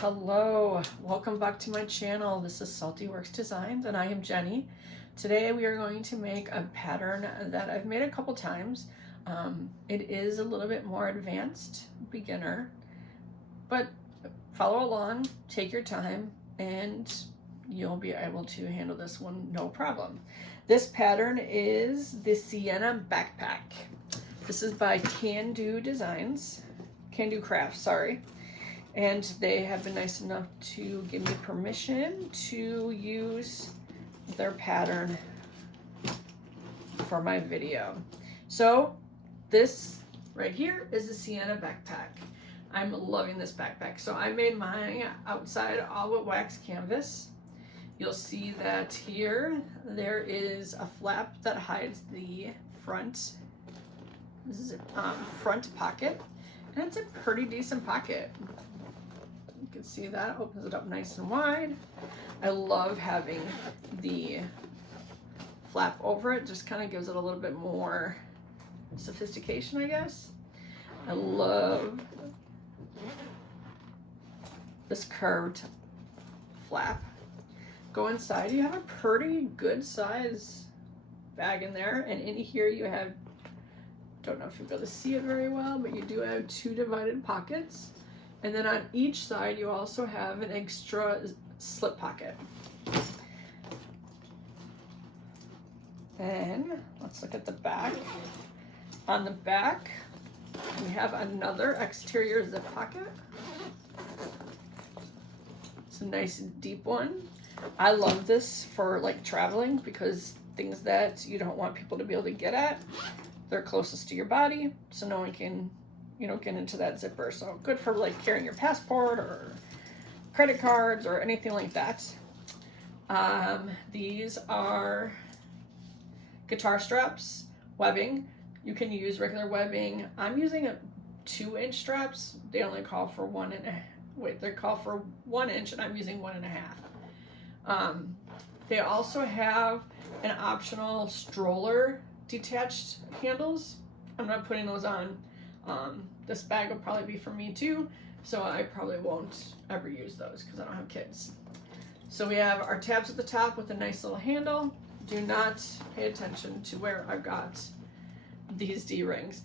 Hello, welcome back to my channel. This is Salty Works Designs and I am Jenny. Today we are going to make a pattern that I've made a couple times. It is a little bit more advanced, beginner, but follow along, take your time, and you'll be able to handle this one no problem. This pattern is the Siena backpack. This is by Kandou Crafts, sorry. And they have been nice enough to give me permission to use their pattern for my video. So this right here is the Siena backpack. I'm loving this backpack. So I made mine outside all with wax canvas. You'll see that here there is a flap that hides the front. This is a front pocket, and it's a pretty decent pocket. You can see that opens it up nice and wide. I love having the flap over it, just kind of gives it a little bit more sophistication, I guess. I love this curved flap. Go inside, you have a pretty good size bag in there, and in here you have, don't know if you'll be able to see it very well, but you do have two divided pockets. And then on each side, you also have an extra slip pocket. And let's look at the back. On the back, we have another exterior zip pocket. It's a nice deep one. I love this for like traveling because things that you don't want people to be able to get at, they're closest to your body, so no one can get into that zipper. So good for like carrying your passport or credit cards or anything like that. These are guitar straps, webbing. You can use regular webbing. I'm using a 2-inch straps. They only call for 1 inch, and I'm using 1.5. They also have an optional stroller detached handles. I'm not putting those on. This bag will probably be for me too, so I probably won't ever use those because I don't have kids. So we have our tabs at the top with a nice little handle. Do not pay attention to where I've got these D-rings.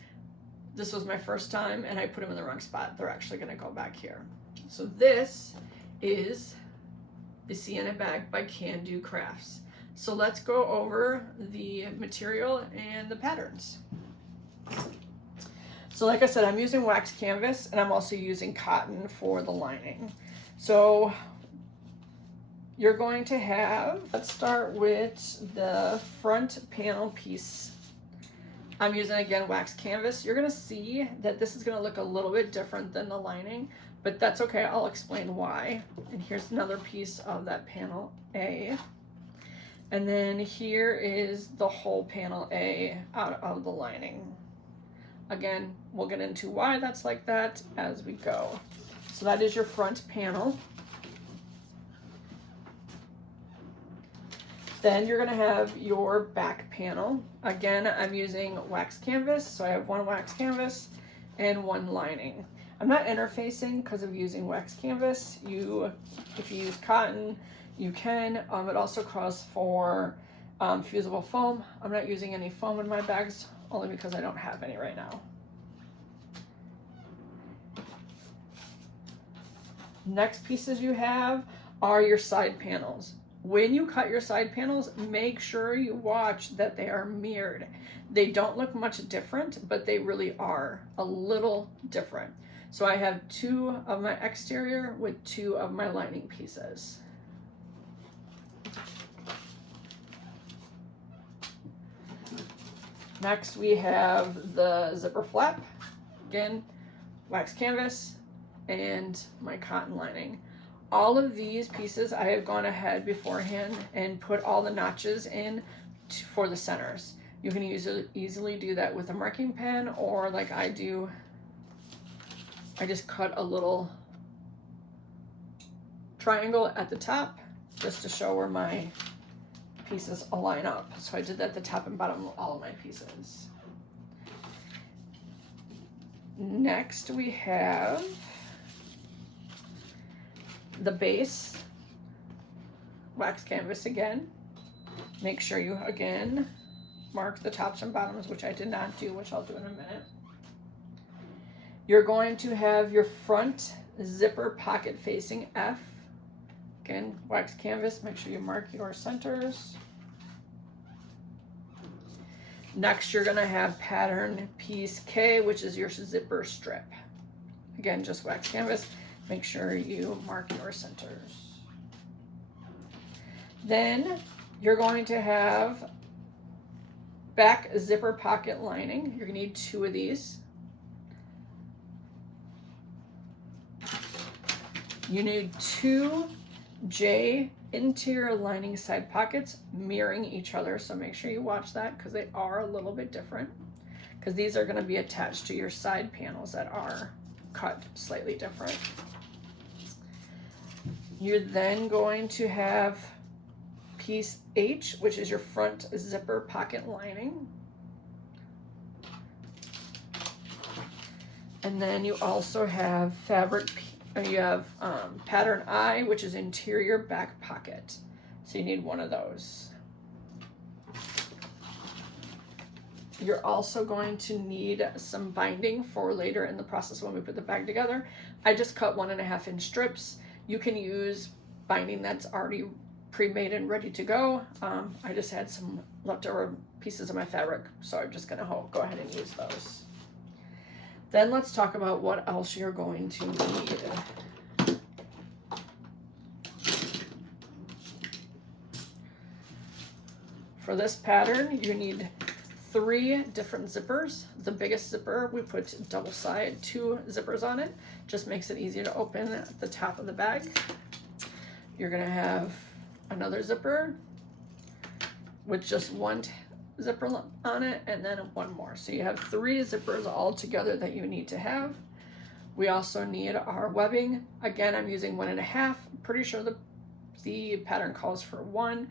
This was my first time and I put them in the wrong spot. They're actually going to go back here. So this is the Siena bag by Kandou Crafts. So let's go over the material and the patterns. So like I said, I'm using wax canvas and I'm also using cotton for the lining. So you're going to have, let's start with the front panel piece. I'm using, again, wax canvas. You're gonna see that this is gonna look a little bit different than the lining, but that's okay, I'll explain why. And here's another piece of that panel A. And then here is the whole panel A out of the lining. Again, we'll get into why that's like that as we go. So that is your front panel. Then you're gonna have your back panel. Again, I'm using wax canvas, so I have one wax canvas and one lining. I'm not interfacing because of using wax canvas. If you use cotton, you can. It also calls for fusible foam. I'm not using any foam in my bags, only because I don't have any right now. Next pieces you have are your side panels. When you cut your side panels, make sure you watch that they are mirrored. They don't look much different, but they really are a little different. So I have 2 of my exterior with 2 of my lining pieces. Next we have the zipper flap, again, wax canvas, and my cotton lining. All of these pieces I have gone ahead beforehand and put all the notches in for the centers. You can easily do that with a marking pen, or like I do, I just cut a little triangle at the top just to show where my pieces align up. So I did that at the top and bottom of all of my pieces. Next we have the base, wax canvas again. Make sure you, again, mark the tops and bottoms, which I did not do, which I'll do in a minute. You're going to have your front zipper pocket facing F. Again, wax canvas, make sure you mark your centers. Next, you're gonna have pattern piece K, which is your zipper strip. Again, just wax canvas, make sure you mark your centers. Then you're going to have back zipper pocket lining. You're gonna need 2 of these. You need 2 J interior lining side pockets mirroring each other, so make sure you watch that because they are a little bit different, because these are going to be attached to your side panels that are cut slightly different. You're then going to have piece H, which is your front zipper pocket lining. And then you also have pattern I, which is interior back pocket. So you need 1 of those. You're also going to need some binding for later in the process when we put the bag together. I just cut 1.5 inch strips. You can use binding that's already pre-made and ready to go. I just had some leftover pieces of my fabric, so I'm just gonna go ahead and use those. Then let's talk about what else you're going to need. For this pattern, you need 3 different zippers. The biggest zipper, we put double side 2 zippers on it. Just makes it easier to open at the top of the bag. You're gonna have another zipper with just 1 zipper on it, and then 1 more. So you have 3 zippers all together that you need to have. We also need our webbing. Again, I'm using 1.5. Pretty sure the pattern calls for 1.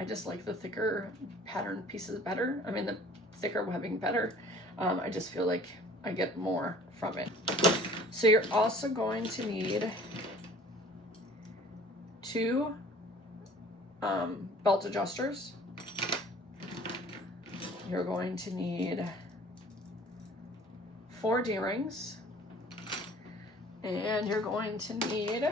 I just like the thicker pattern pieces better. I mean, the thicker webbing better. I just feel like I get more from it. So you're also going to need 2 belt adjusters. You're going to need 4 D-rings, and you're going to need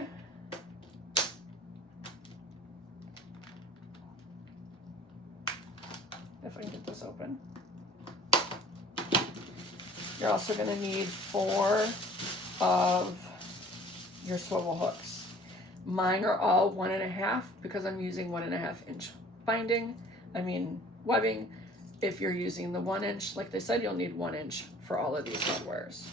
if I can get this open. You're also going to need 4 of your swivel hooks. Mine are all 1.5 because I'm using 1.5 inch webbing. If you're using the 1 inch, like they said, you'll need 1 inch for all of these headwares.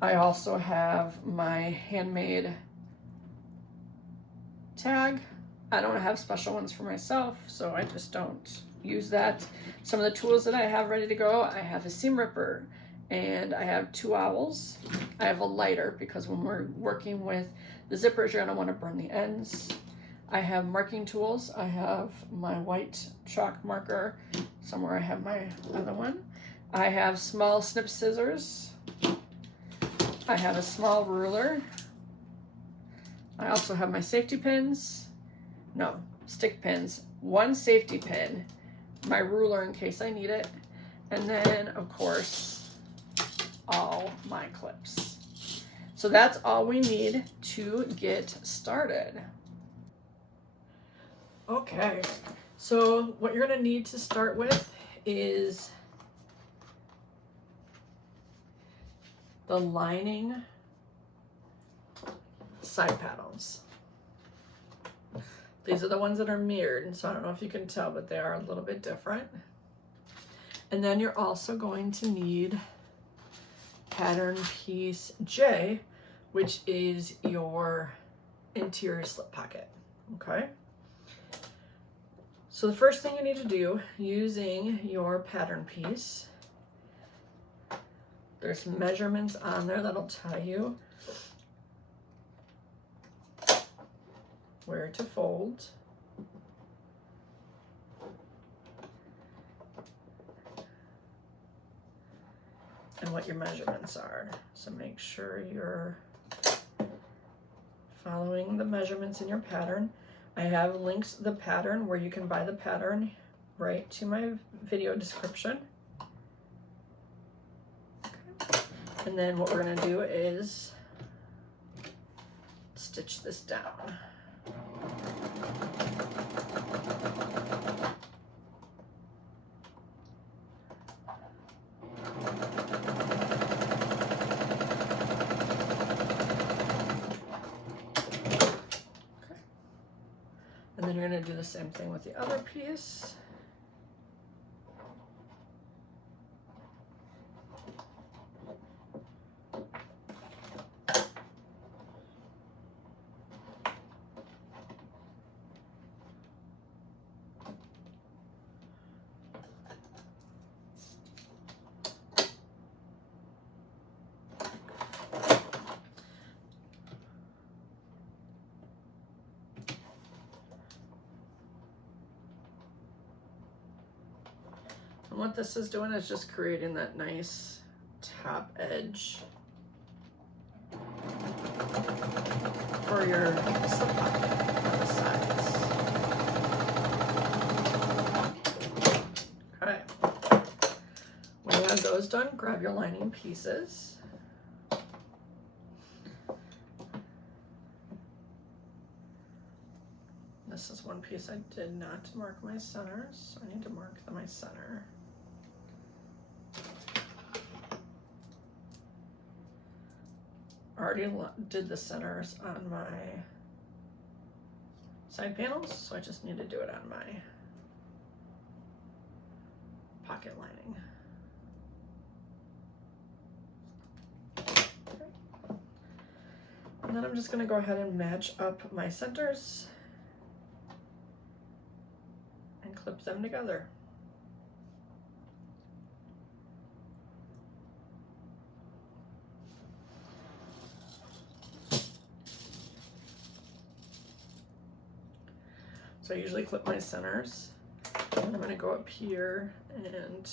I also have my handmade tag. I don't have special ones for myself, so I just don't use that. Some of the tools that I have ready to go, I have a seam ripper, and I have 2 owls. I have a lighter because when we're working with the zippers, you're gonna wanna burn the ends. I have marking tools. I have my white chalk marker. Somewhere I have my other one. I have small snip scissors. I have a small ruler. I also have my safety pins. No, stick pins. 1 safety pin. My ruler in case I need it. And then, of course, all my clips. So that's all we need to get started. Okay, so what you're gonna need to start with is the lining side panels. These are the ones that are mirrored, so I don't know if you can tell, but they are a little bit different. And then you're also going to need pattern piece J, which is your interior slip pocket, okay? So the first thing you need to do, using your pattern piece, there's measurements on there that'll tell you where to fold. and what your measurements are. So make sure you're following the measurements in your pattern. I have linked the pattern where you can buy the pattern right to my video description. Okay. And then what we're going to do is stitch this down. And then you're going to do the same thing with the other piece. And what this is doing is just creating that nice top edge for your slip pocket on the sides. Okay. When you have those done, grab your lining pieces. This is one piece I did not mark my centers, so I need to mark my center. I already did the centers on my side panels, so I just need to do it on my pocket lining. Okay. And then I'm just going to go ahead and match up my centers and clip them together. So I usually clip my centers, and I'm going to go up here and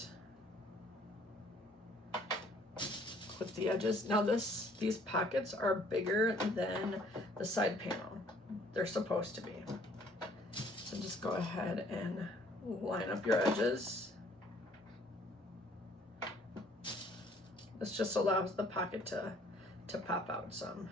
clip the edges. Now these pockets are bigger than the side panel. They're supposed to be. So just go ahead and line up your edges. This just allows the pocket to pop out some.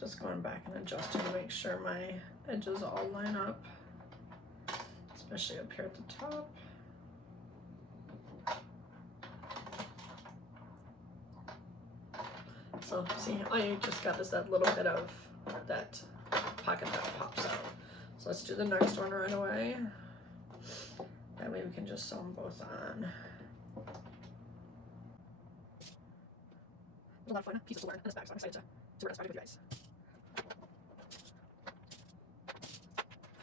Just going back and adjusting to make sure my edges all line up, especially up here at the top. So see, all you just got is that little bit of that pocket that pops out. So let's do the next one right away. That way we can just sew them both on. There's a lot of fun pieces to learn in this bag, so I'm excited to learn this project with you guys.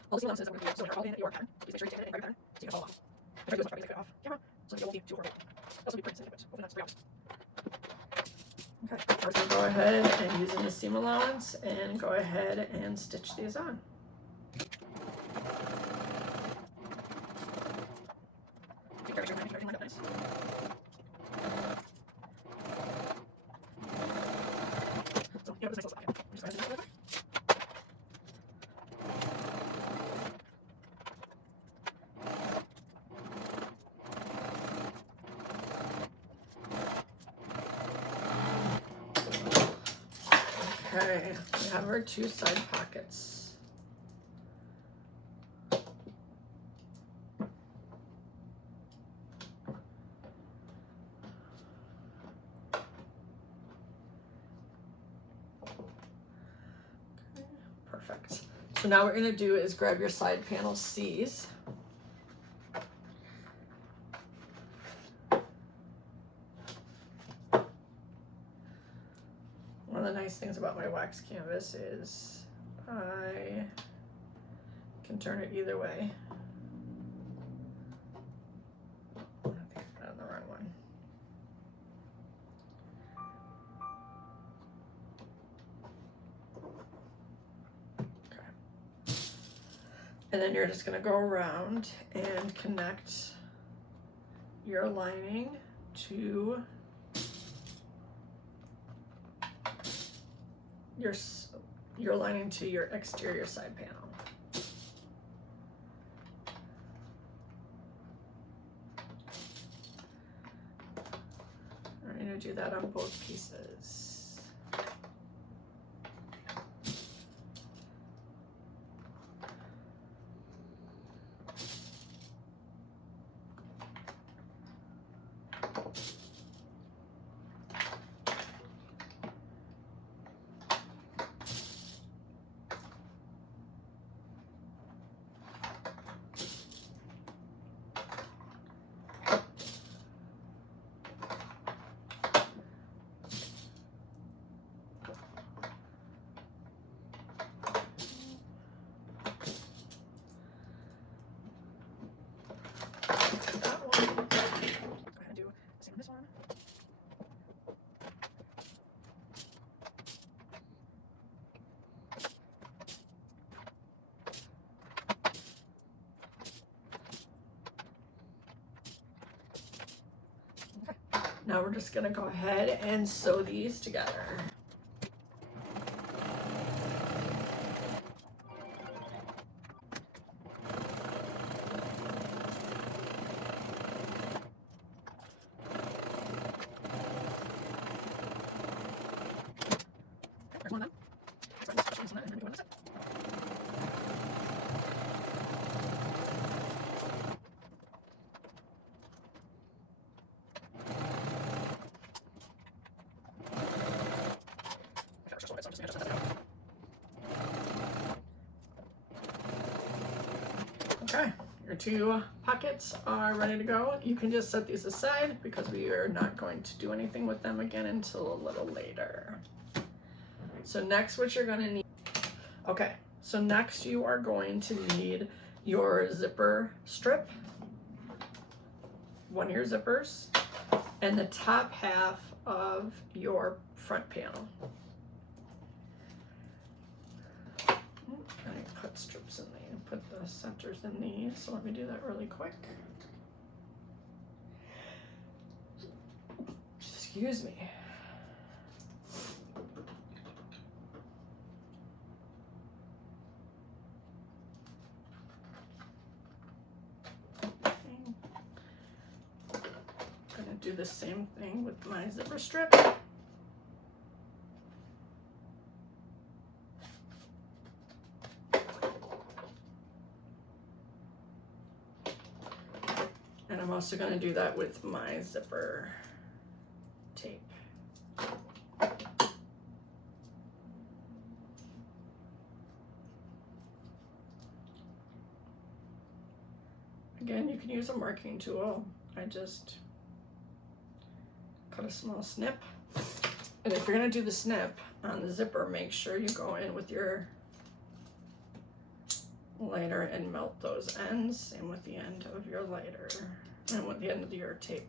All the seam allowances that we're going to do, so when you're following your pattern, please make sure you stand it and grab your pattern so you can follow along. I try to do as much wrapping as I could off camera, so you won't be too overweight. Also be pretty sensitive, but hopefully not spray out. Okay, we're going to go ahead and using the seam allowance and go ahead and stitch these on. Take care of everything lined up nice. So, yeah, this nice little pocket. Just go ahead and do that real quick. Okay, we have our two side pockets. Okay, perfect. So now what we're going to do is grab your side panel C's. One of the nice things about my wax canvas is I can turn it either way. I think I got on the wrong one. Okay. And then you're just going to go around and connect your lining to your lining to your exterior side panel. I'm going to do that on both pieces. Now we're just gonna go ahead and sew these together. Okay, your two pockets are ready to go. You can just set these aside because we are not going to do anything with them again until a little later. So next what you're gonna need, okay, so next you are going to need your zipper strip, one of your zippers, and the top half of your front panel. I put strips in these, put the centers in these, so let me do that really quick. Excuse me. I'm gonna do the same thing with my zipper strip. And I'm also going to do that with my zipper tape. Again, you can use a marking tool. I just cut a small snip. And if you're going to do the snip on the zipper, make sure you go in with your lighter and melt those ends. Same with the end of your lighter and with the end of your tape.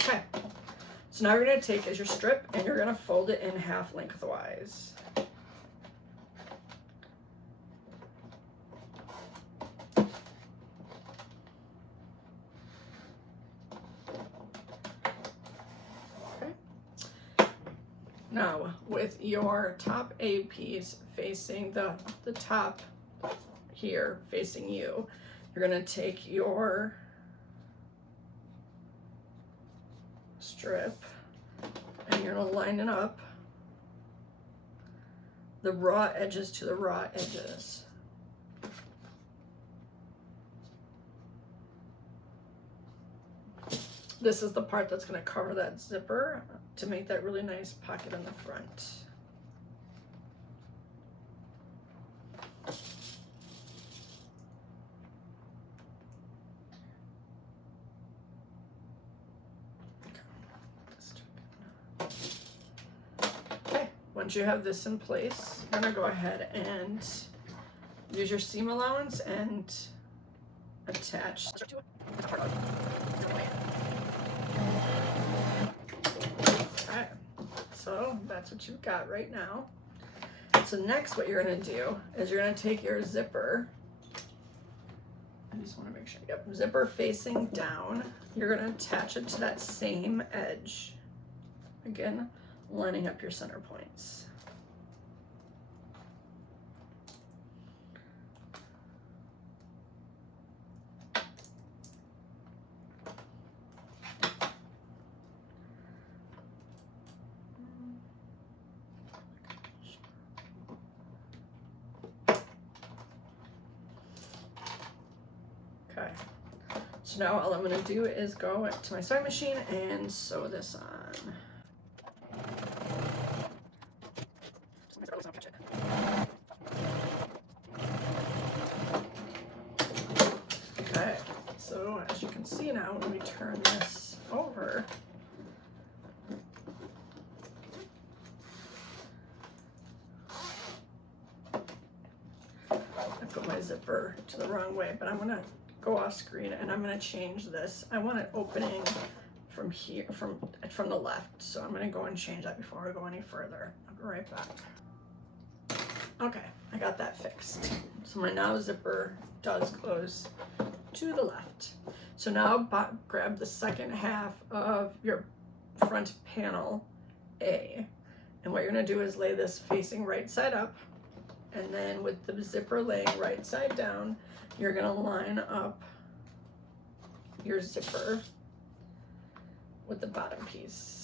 Okay, so now you're going to take as your strip and you're going to fold it in half lengthwise. Okay. Now with your top A piece facing the top here facing you, you're going to take your strip and you're going to line it up, the raw edges to the raw edges. This is the part that's going to cover that zipper to make that really nice pocket in the front. once you have this in place, you're gonna go ahead and use your seam allowance and attach. Okay, so that's what you've got right now. So next what you're gonna do is you're gonna take your zipper. I just wanna make sure, yep, zipper facing down. You're gonna attach it to that same edge. Again, lining up your center points. Okay, so now all I'm gonna do is go to my sewing machine and sew this on. Okay, so as you can see now, when we turn this over, I put my zipper to the wrong way, but I'm gonna go off screen and I'm gonna change this. I want it opening from here, from the left, so I'm gonna go and change that before I go any further. I'll be right back. Okay, I got that fixed. So my now zipper does close to the left. So now grab the second half of your front panel A, and what you're gonna do is lay this facing right side up, and then with the zipper laying right side down, you're gonna line up your zipper with the bottom piece.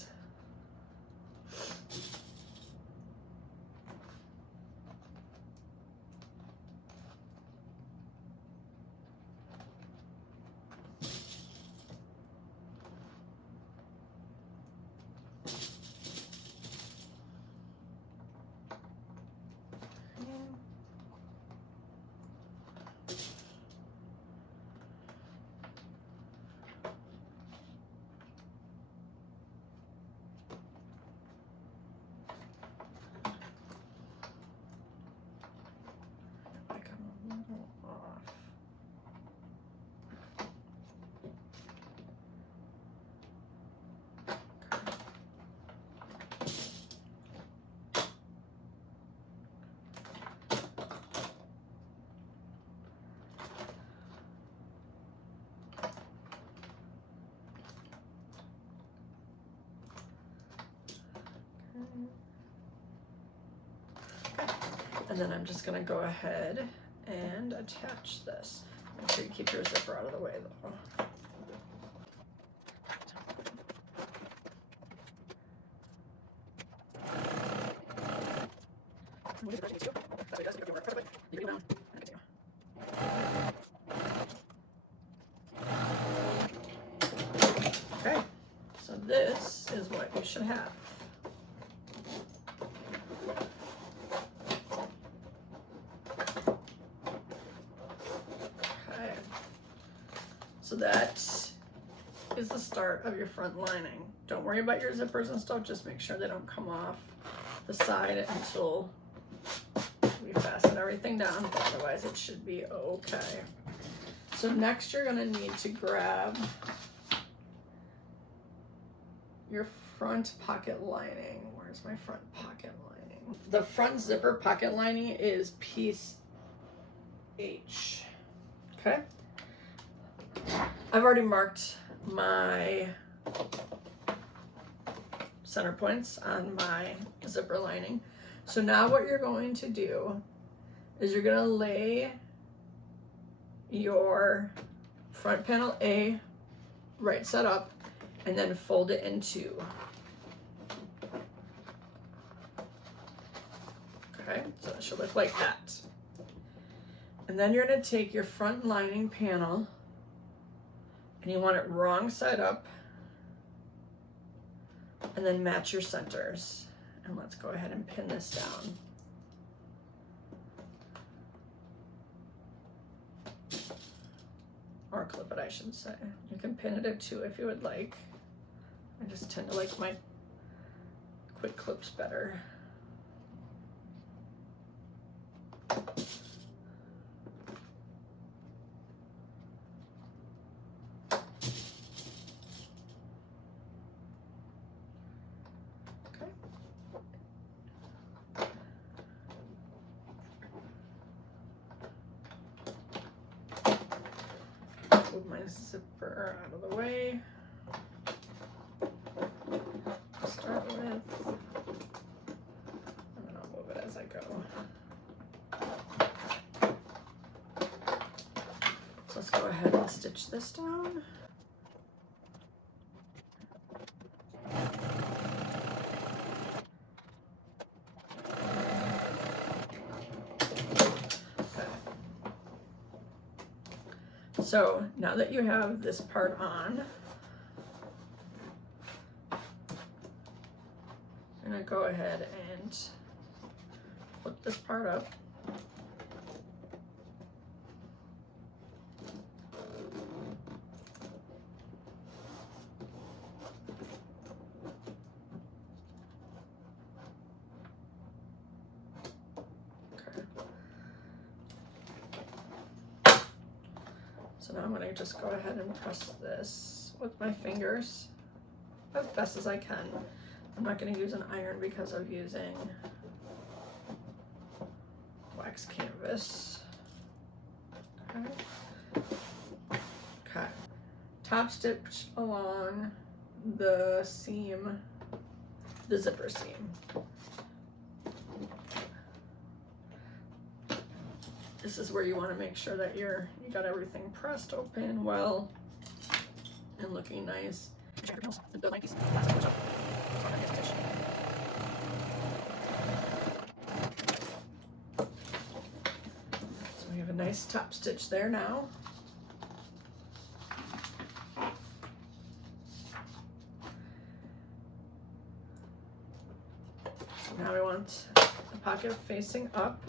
And then I'm just gonna go ahead and attach this. Make sure you keep your zipper out of the way though. Okay, so this is what you should have. So that is the start of your front lining. Don't worry about your zippers and stuff, just make sure they don't come off the side until we fasten everything down, but otherwise it should be okay. So next you're gonna need to grab your front pocket lining. Where's my front pocket lining? The front zipper pocket lining is piece H, okay? I've already marked my center points on my zipper lining. So now what you're going to do is you're gonna lay your front panel A right side up and then fold it in two. Okay, so it should look like that. And then you're gonna take your front lining panel and you want it wrong side up and then match your centers. And let's go ahead and pin this down. Or clip it, I should say. You can pin it at 2 if you would like. I just tend to like my quick clips better. move my zipper out of the way. Start with, and then I'll move it as I go. So let's go ahead and stitch this down. So now that you have this part on, I'm gonna go ahead and flip this part up. So now I'm going to just go ahead and press this with my fingers as best as I can. I'm not going to use an iron because I'm using wax canvas. Okay. Top stitch along the seam, the zipper seam. This is where you want to make sure that you got everything pressed open well and looking nice. So we have a nice top stitch there now. So now we want the pocket facing up.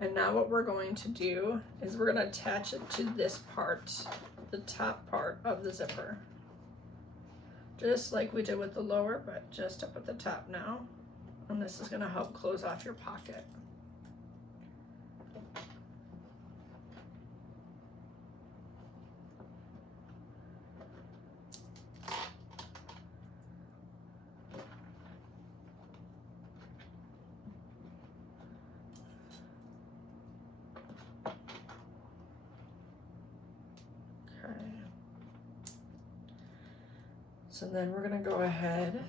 And now what we're going to do is we're going to attach it to this part, the top part of the zipper. Just like we did with the lower, but just up at the top now. And this is going to help close off your pocket. So then we're going to go ahead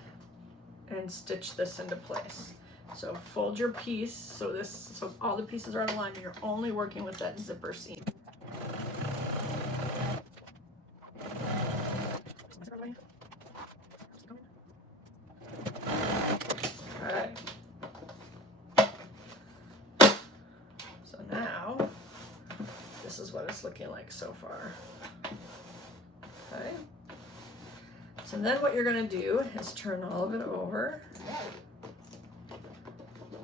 and stitch this into place. So fold your piece so all the pieces are in line and you're only working with that zipper seam. Okay. So now this is what it's looking like so far. Okay. So then what you're going to do is turn all of it over,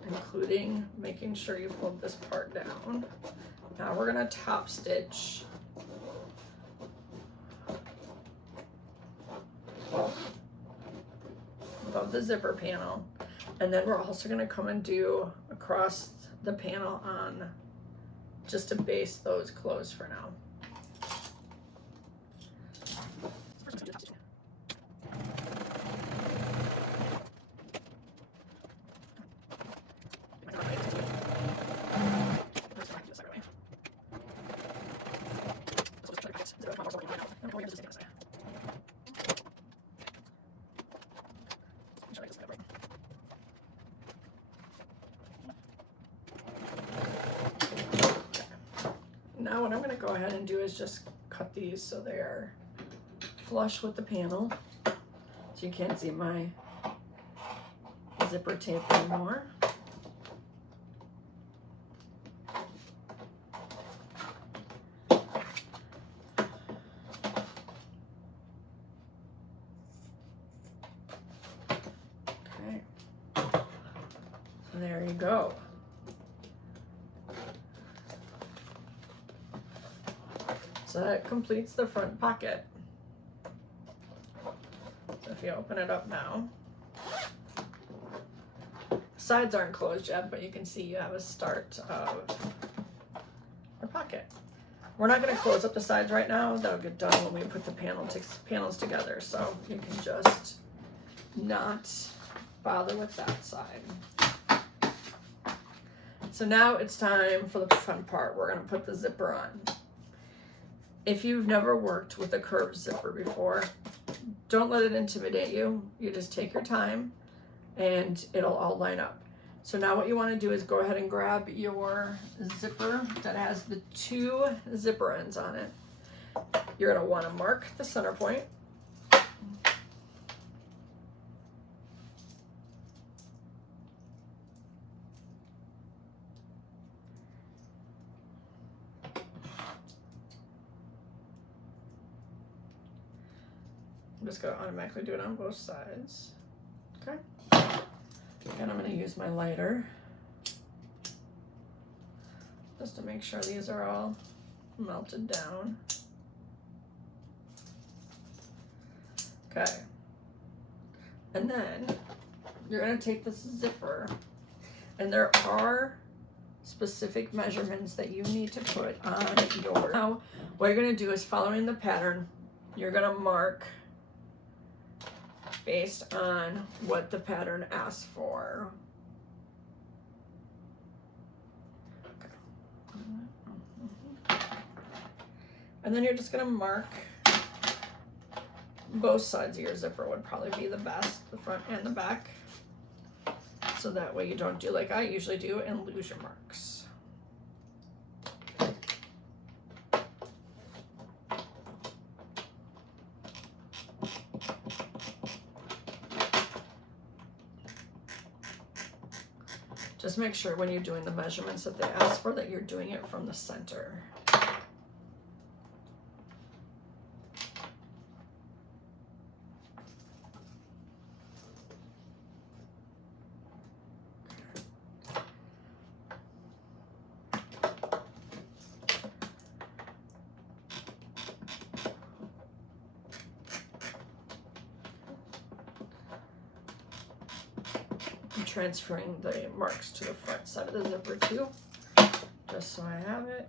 including making sure you fold this part down. Now we're going to top stitch above the zipper panel, and then we're also going to come and do across the panel on just to base those closed for now. Now what I'm going to go ahead and do is just cut these so they're flush with the panel, so you can't see my zipper tape anymore. Okay, so there you go. So that completes the front pocket. So if you open it up now, the sides aren't closed yet, but you can see you have a start of your pocket. We're not going to close up the sides right now. That'll get done when we put the panels together. So you can just not bother with that side. So now it's time for the front part. We're going to put the zipper on. if you've never worked with a curved zipper before, don't let it intimidate you. You just take your time and it'll all line up. So now what you want to do is go ahead and grab your zipper that has the 2 zipper ends on it. You're going to want to mark the center point. I'm just going to automatically do it on both sides. Okay. And I'm going to use my lighter just to make sure these are all melted down. Okay. And then you're going to take this zipper, and there are specific measurements that you need to put on your. Now, what you're going to do is, following the pattern, you're going to mark based on what the pattern asks for. And then you're just going to mark both sides of your zipper would probably be the best, the front and the back. So that way you don't do like I usually do and lose your marks. Just make sure when you're doing the measurements that they ask for that you're doing it from the center. Transferring the marks to the front side of the zipper too, just so I have it.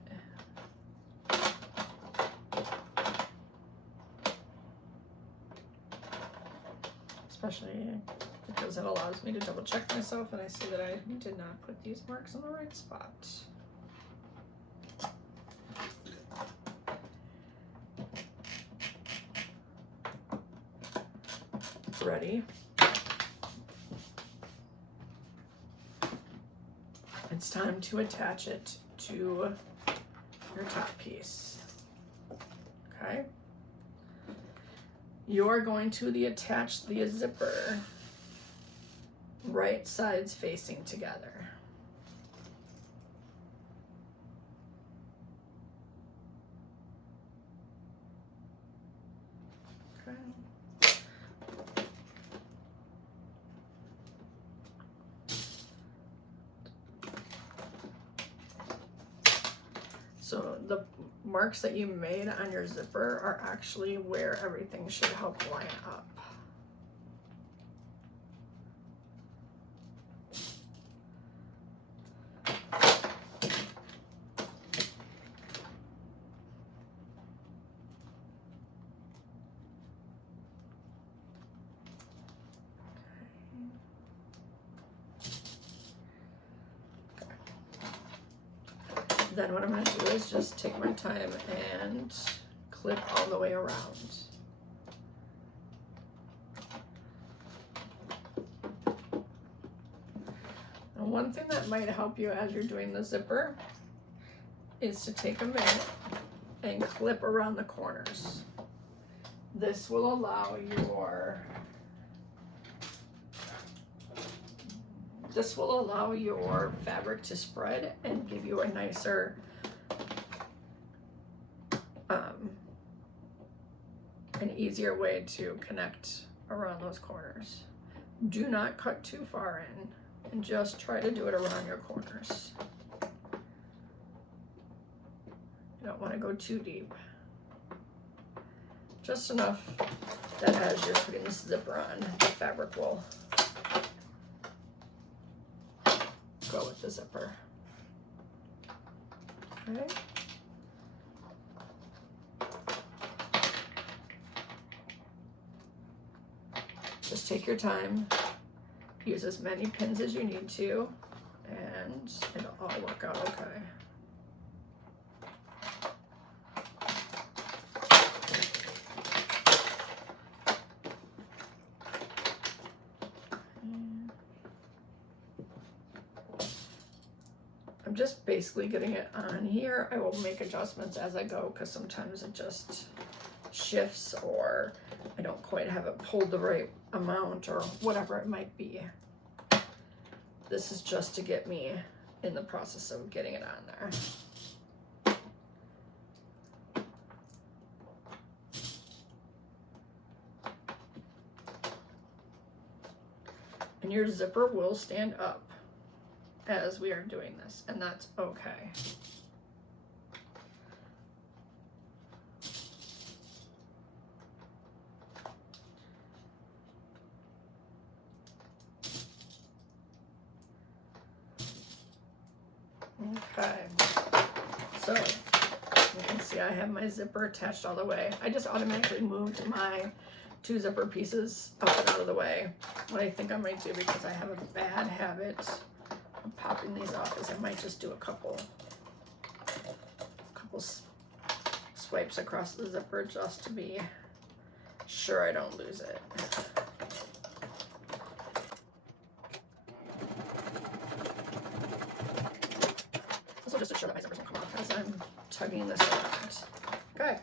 Especially because it allows me to double check myself and I see that I did not put these marks in the right spot. Ready. It's time to attach it to your top piece. Okay. You're going to attach the zipper right sides facing together. Okay. So the marks that you made on your zipper are actually where everything should help line up. Then what I'm going to do is just take my time and clip all the way around. And one thing that might help you as you're doing the zipper is to take a minute and clip around the corners. This will allow your fabric to spread and give you a nicer an easier way to connect around those corners. Do not cut too far in and just try to do it around your corners. You don't want to go too deep. Just enough that as you're putting this zipper on, the fabric will go with the zipper. Okay. Just take your time, use as many pins as you need to, and it'll all work out okay. I'm just basically getting it on here. I will make adjustments as I go because sometimes it just shifts or I don't quite have it pulled the right amount or whatever it might be. This is just to get me in the process of getting it on there. And your zipper will stand up as we are doing this, and that's okay. Okay, so you can see I have my zipper attached all the way. I just automatically moved my 2 zipper pieces up and out of the way. What I think I might do, because I have a bad habit of popping these off, is I might just do a couple swipes across the zipper just to be sure I don't lose it. Also just to ensure that my zippers don't come off as I'm tugging this around. Okay,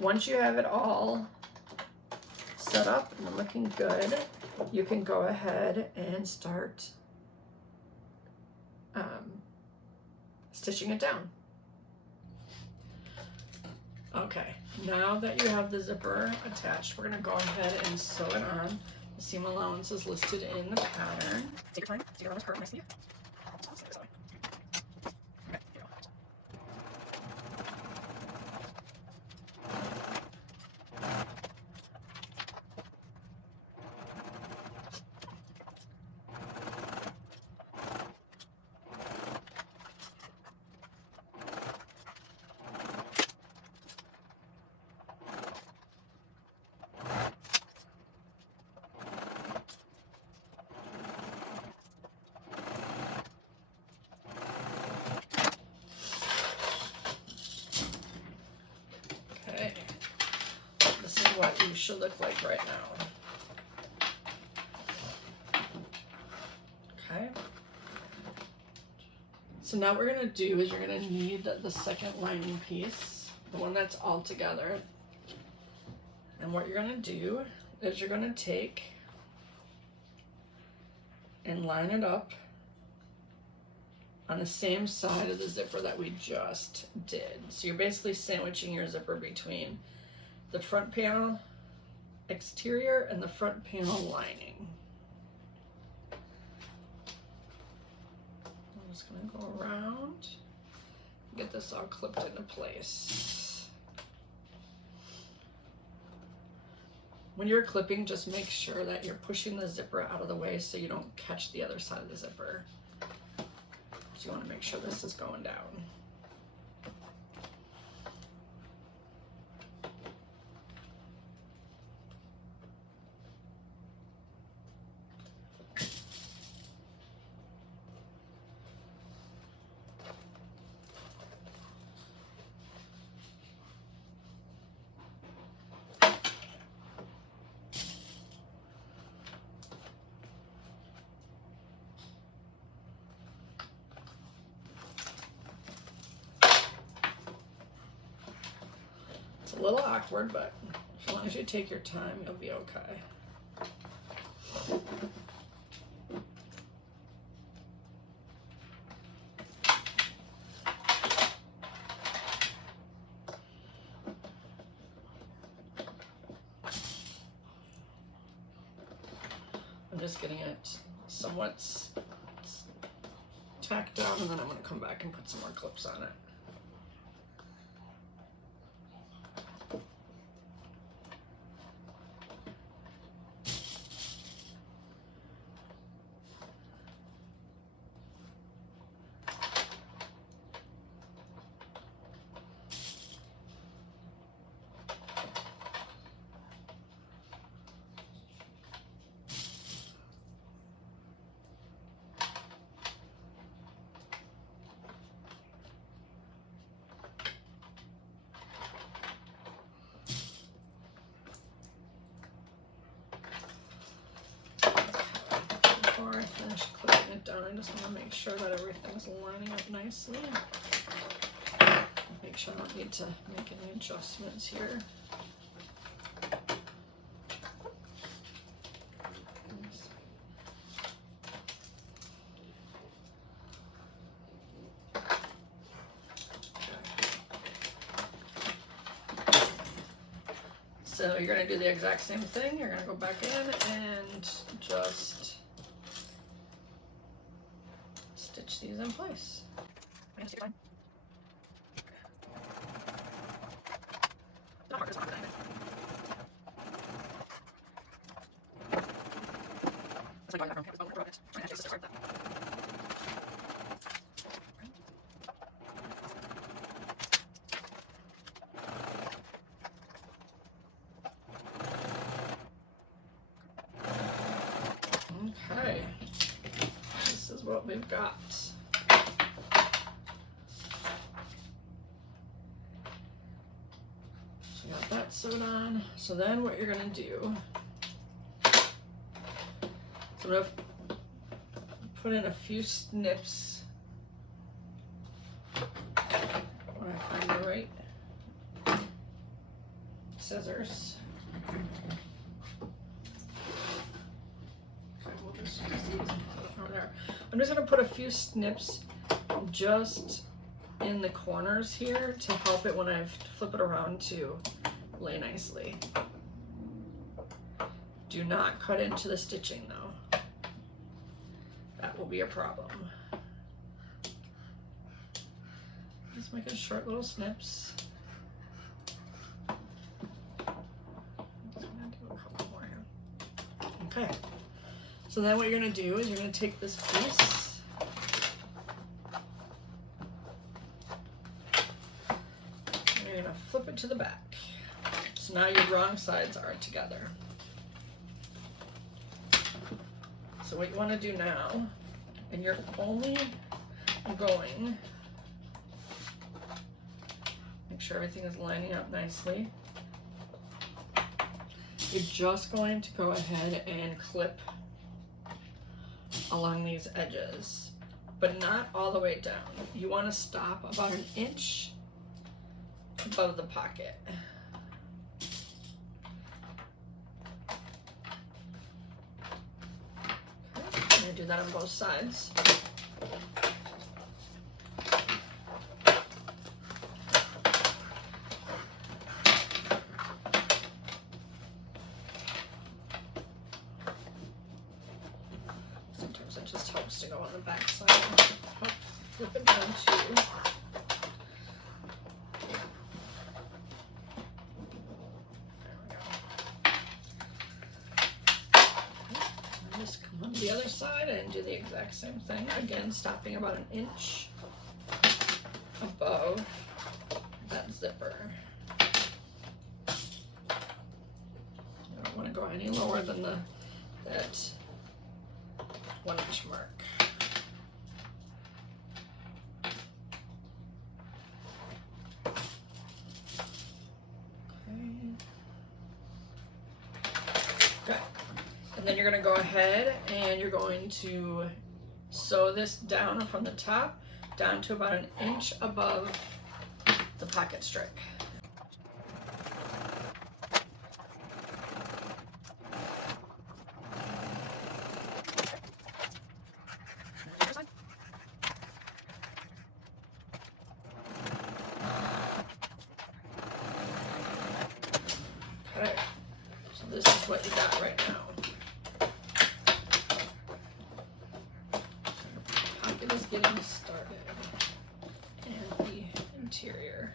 once you have it all set up and looking good, you can go ahead and start stitching it down. Okay, now that you have the zipper attached, we're going to go ahead and sew it on. The seam allowance is listed in the pattern. Take your time, see around this curve nicely. What you should look like right now. Okay. So now what we're going to do is you're going to need the second lining piece, the one that's all together. And what you're going to do is you're going to take and line it up on the same side of the zipper that we just did. So you're basically sandwiching your zipper between the front panel exterior and the front panel lining. I'm just going to go around, get this all clipped into place. When you're clipping, just make sure that you're pushing the zipper out of the way so you don't catch the other side of the zipper. So you want to make sure this is going down. A little awkward, but as long as you take your time, you'll be okay. I'm just getting it somewhat tacked down, and then I'm going to come back and put some more clips on it. I just want to make sure that everything's lining up nicely. Make sure I don't need to make any adjustments here. So you're going to do the exact same thing. You're going to go back in and just stitch these in place. Okay, this is what we've got. So got that sewed on. So then what you're gonna do, so I'm gonna put in a few snips when I find the right scissors. I'm just going to put a few snips just in the corners here to help it when I flip it around to lay nicely. Do not cut into the stitching though. That will be a problem. Just making short little snips. Just gonna do a couple more here. Okay. So then what you're going to do is you're going to take this piece and you're going to flip it to the back. So now your wrong sides are together. So what you want to do now, and you're only going, make sure everything is lining up nicely. You're just going to go ahead and clip along these edges, but not all the way down. You want to stop about an inch above the pocket. Okay, I'm going to do that on both sides. Sometimes it just helps to go on the back side. Flip it down too. There we go. And just come on the other side and do the exact same thing. Again, stopping about an inch above that zipper. You don't want to go any lower than that 1 inch mark. Okay. And then you're going to go ahead and you're going to sew this down from the top down to about an inch above the pocket stripe. Okay, so this is what you got right now. Pocket is getting started, and the interior.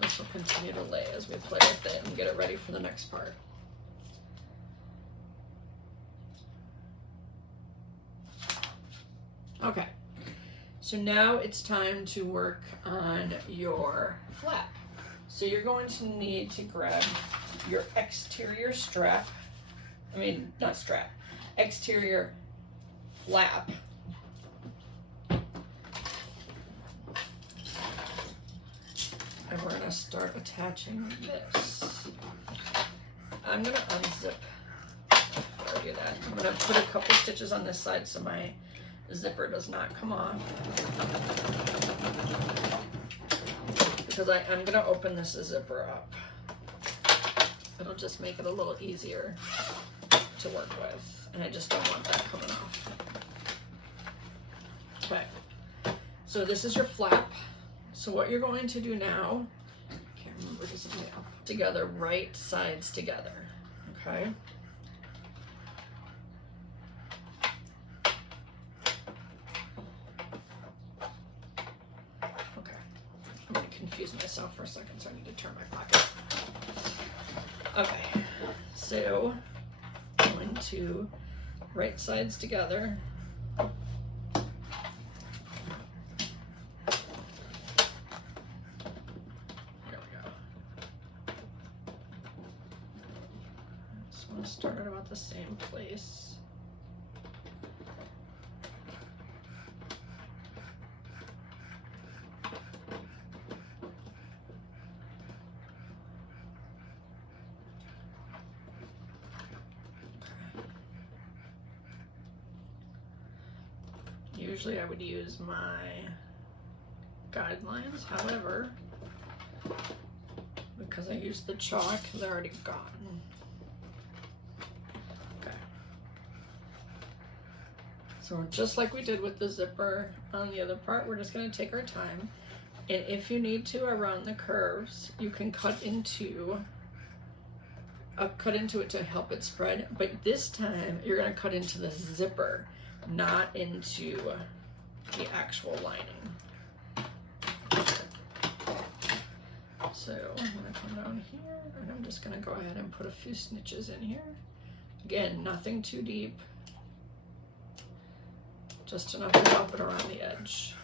This will continue to lay as we play with it and get it ready for the next part. Okay, so now it's time to work on your flap. So you're going to need to grab your exterior strap, not strap, exterior flap. And we're gonna start attaching this. I'm gonna unzip first. show you that. I'm gonna put a couple stitches on this side so my zipper does not come off. Because I'm gonna open this zipper up. It'll just make it a little easier to work with. And I just don't want that coming off. Okay, so this is your flap. So what you're going to do now, I can't remember this now, together, right sides together, okay? Okay, I'm gonna confuse myself for a second, so I need to turn my pocket. Okay, so going to right sides together. Start at about the same place. Usually I would use my guidelines, however, because I used the chalk, they're already gone. So just like we did with the zipper on the other part, we're just going to take our time. And if you need to, around the curves, you can cut into it to help it spread. But this time, you're going to cut into the zipper, not into the actual lining. So I'm going to come down here, and I'm just going to go ahead and put a few snitches in here. Again, nothing too deep. Just enough to help it around the edge.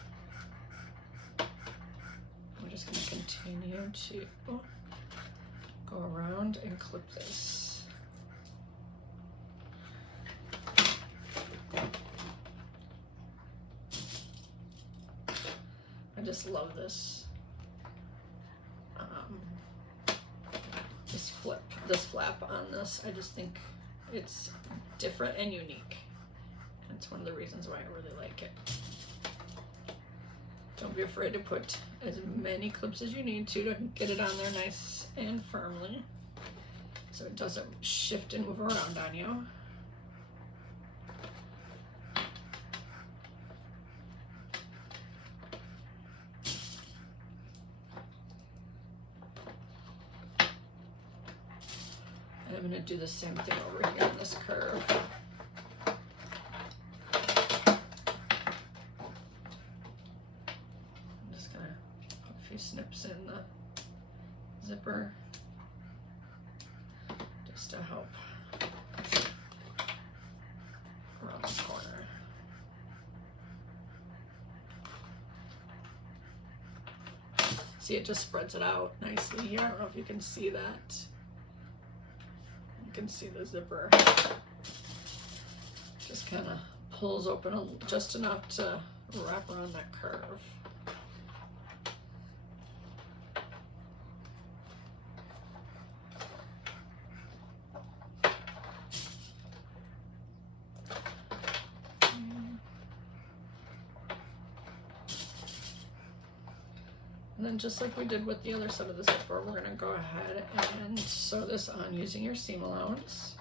I'm just going to continue to go around and clip this. I just love this this flap on this. I just think it's different and unique. It's one of the reasons why I really like it. Don't be afraid to put as many clips as you need to get it on there nice and firmly so it doesn't shift and move around on you. And I'm going to do the same thing over here on this curve. Snips in the zipper just to help around the corner. See, it just spreads it out nicely here. I don't know if you can see that. You can see the zipper just kind of pulls open just enough to wrap around that curve. And then just like we did with the other side of the zipper, we're going to go ahead and sew this on using your seam allowance.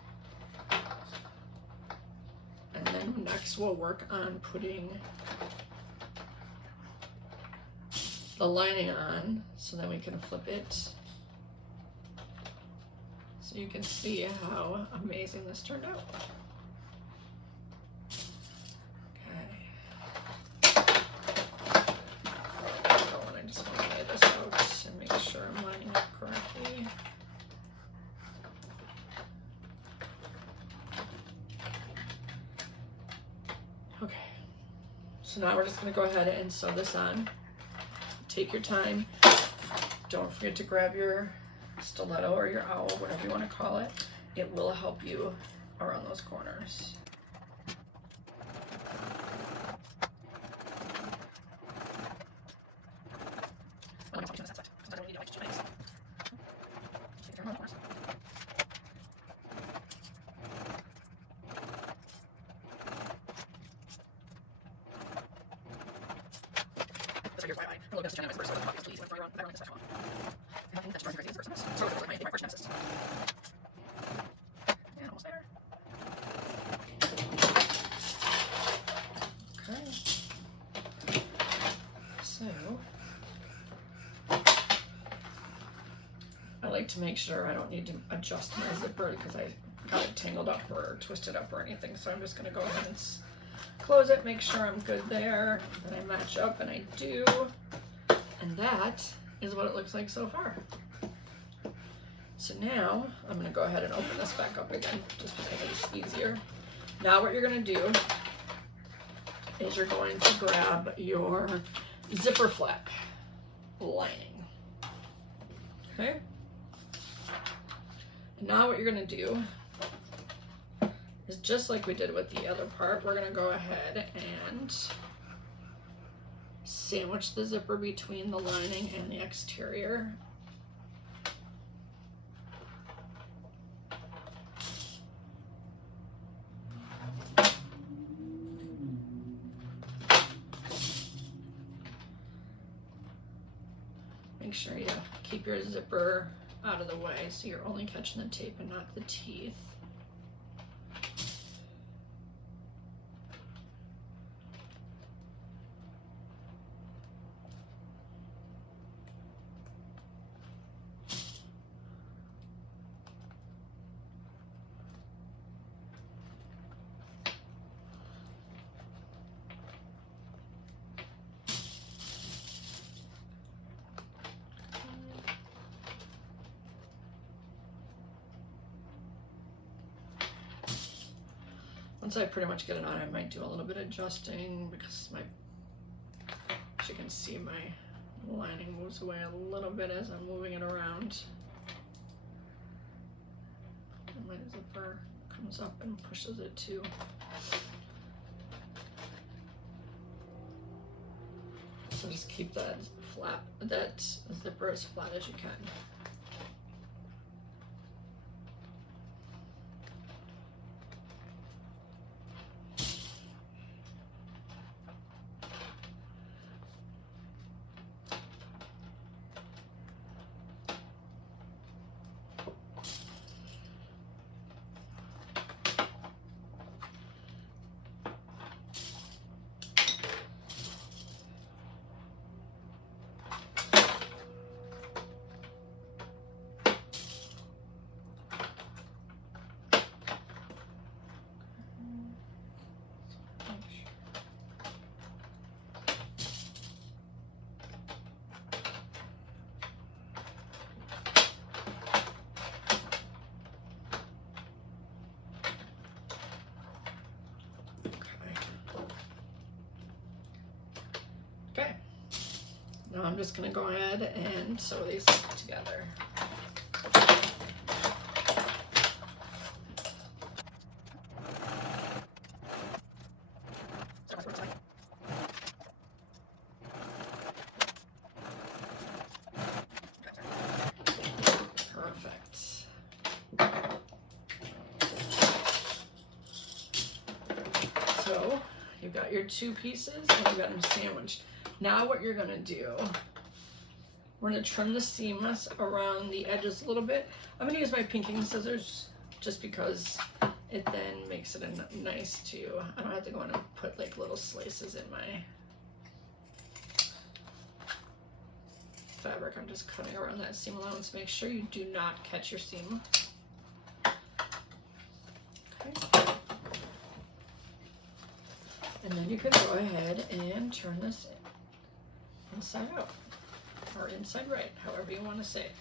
And then next we'll work on putting the lining on so then we can flip it. So you can see how amazing this turned out. Okay, so now we're just going to go ahead and sew this on. Take your time. Don't forget to grab your stiletto or your owl, whatever you want to call it. It will help you around those corners. Almost there. Okay. So I like to make sure I don't need to adjust my zipper because I got it tangled up or twisted up or anything. So I'm just going to go ahead and close it, make sure I'm good there, that I match up, and I do. And that is what it looks like so far. So now I'm going to go ahead and open this back up again just because it's easier. Now what you're going to do is you're going to grab your zipper flap lining. Okay? And now what you're going to do is just like we did with the other part, we're going to go ahead and sandwich the zipper between the lining and the exterior. Make sure you keep your zipper out of the way so you're only catching the tape and not the teeth. Once I pretty much get it on, I might do a little bit of adjusting because as you can see, my lining moves away a little bit as I'm moving it around. And my zipper comes up and pushes it too. So just keep that zipper as flat as you can. Okay, now I'm just going to go ahead and sew these together. Perfect. So you've got your two pieces and you've got them sandwiched. Now what you're gonna do, we're gonna trim the seams around the edges a little bit. I'm gonna use my pinking scissors just because it then makes it nice to, I don't have to go in and put like little slices in my fabric. I'm just cutting around that seam allowance. Make sure you do not catch your seam. Okay. And then you can go ahead and turn this inside out, or inside right, however you want to say it.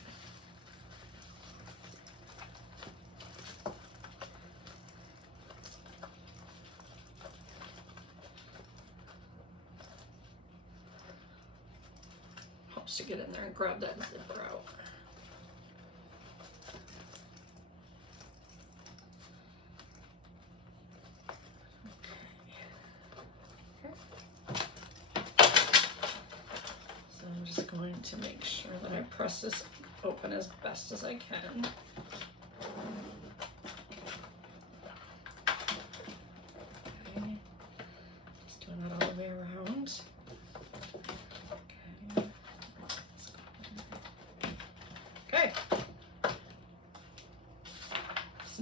Helps to get in there and grab that zipper out. Going to make sure that I press this open as best as I can. Okay. Just doing that all the way around.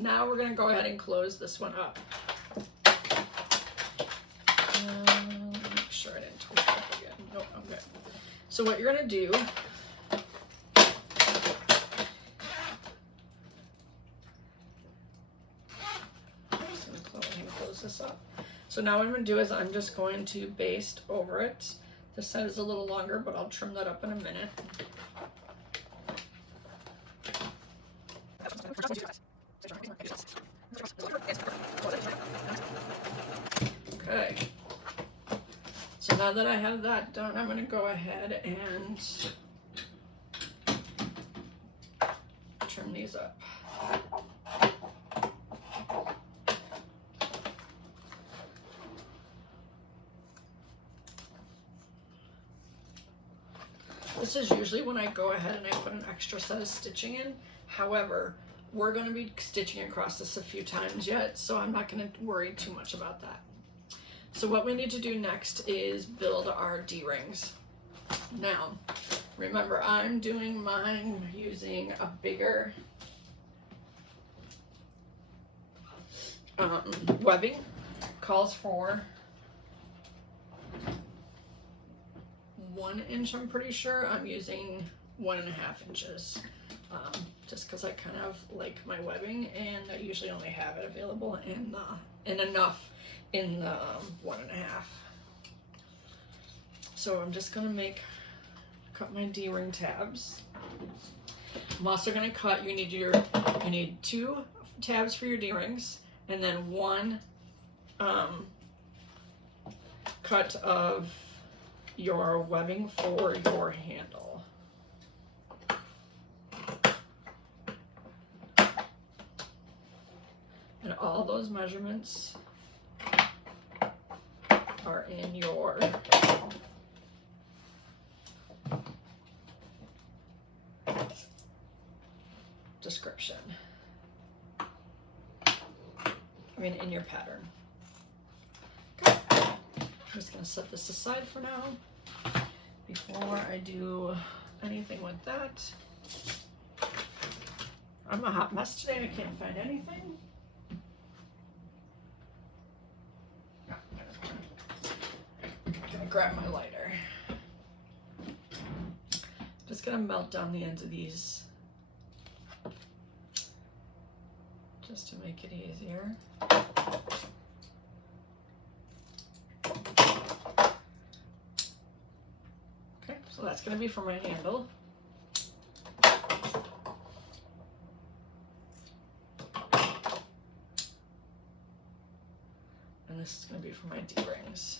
now we're gonna go ahead and close this one up. Make sure I didn't twist it again. Nope, I'm good. So what you're gonna do, I'm just gonna close this up. So now what I'm gonna do is I'm just going to baste over it. This side is a little longer, but I'll trim that up in a minute. Okay. So now that I have that done, I'm going to go ahead and trim these up. This is usually when I go ahead and I put an extra set of stitching in. However, we're going to be stitching across this a few times yet, so I'm not going to worry too much about that. So what we need to do next is build our D-rings. Now, remember, I'm doing mine using a bigger webbing. Calls for 1 inch, I'm pretty sure. I'm using 1.5 inches. Just because I kind of like my webbing, and I usually only have it available in enough in the 1.5. So I'm just gonna cut my D-ring tabs. I'm also gonna cut. You need 2 tabs for your D-rings, and then 1 cut of your webbing for your handle. And all those measurements are in your description. In your pattern. Okay. I'm just going to set this aside for now before I do anything with that. I'm a hot mess today. I can't find anything. Grab my lighter. Just gonna melt down the ends of these just to make it easier. Okay, so that's gonna be for my handle. And this is gonna be for my D-rings.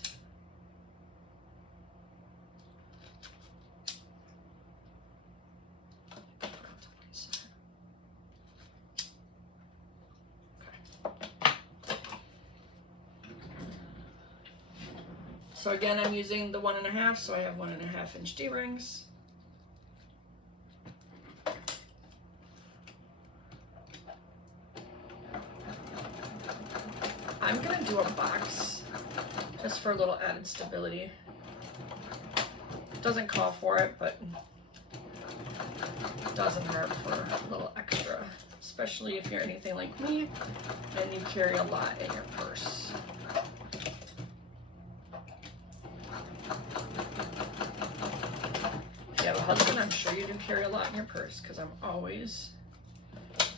So again, I'm using the 1.5, so I have 1.5 inch D-rings. I'm gonna do a box just for a little added stability. Doesn't call for it, but doesn't hurt for a little extra, especially if you're anything like me and you carry a lot in your purse. If you have a husband, I'm sure you do carry a lot in your purse, because I'm always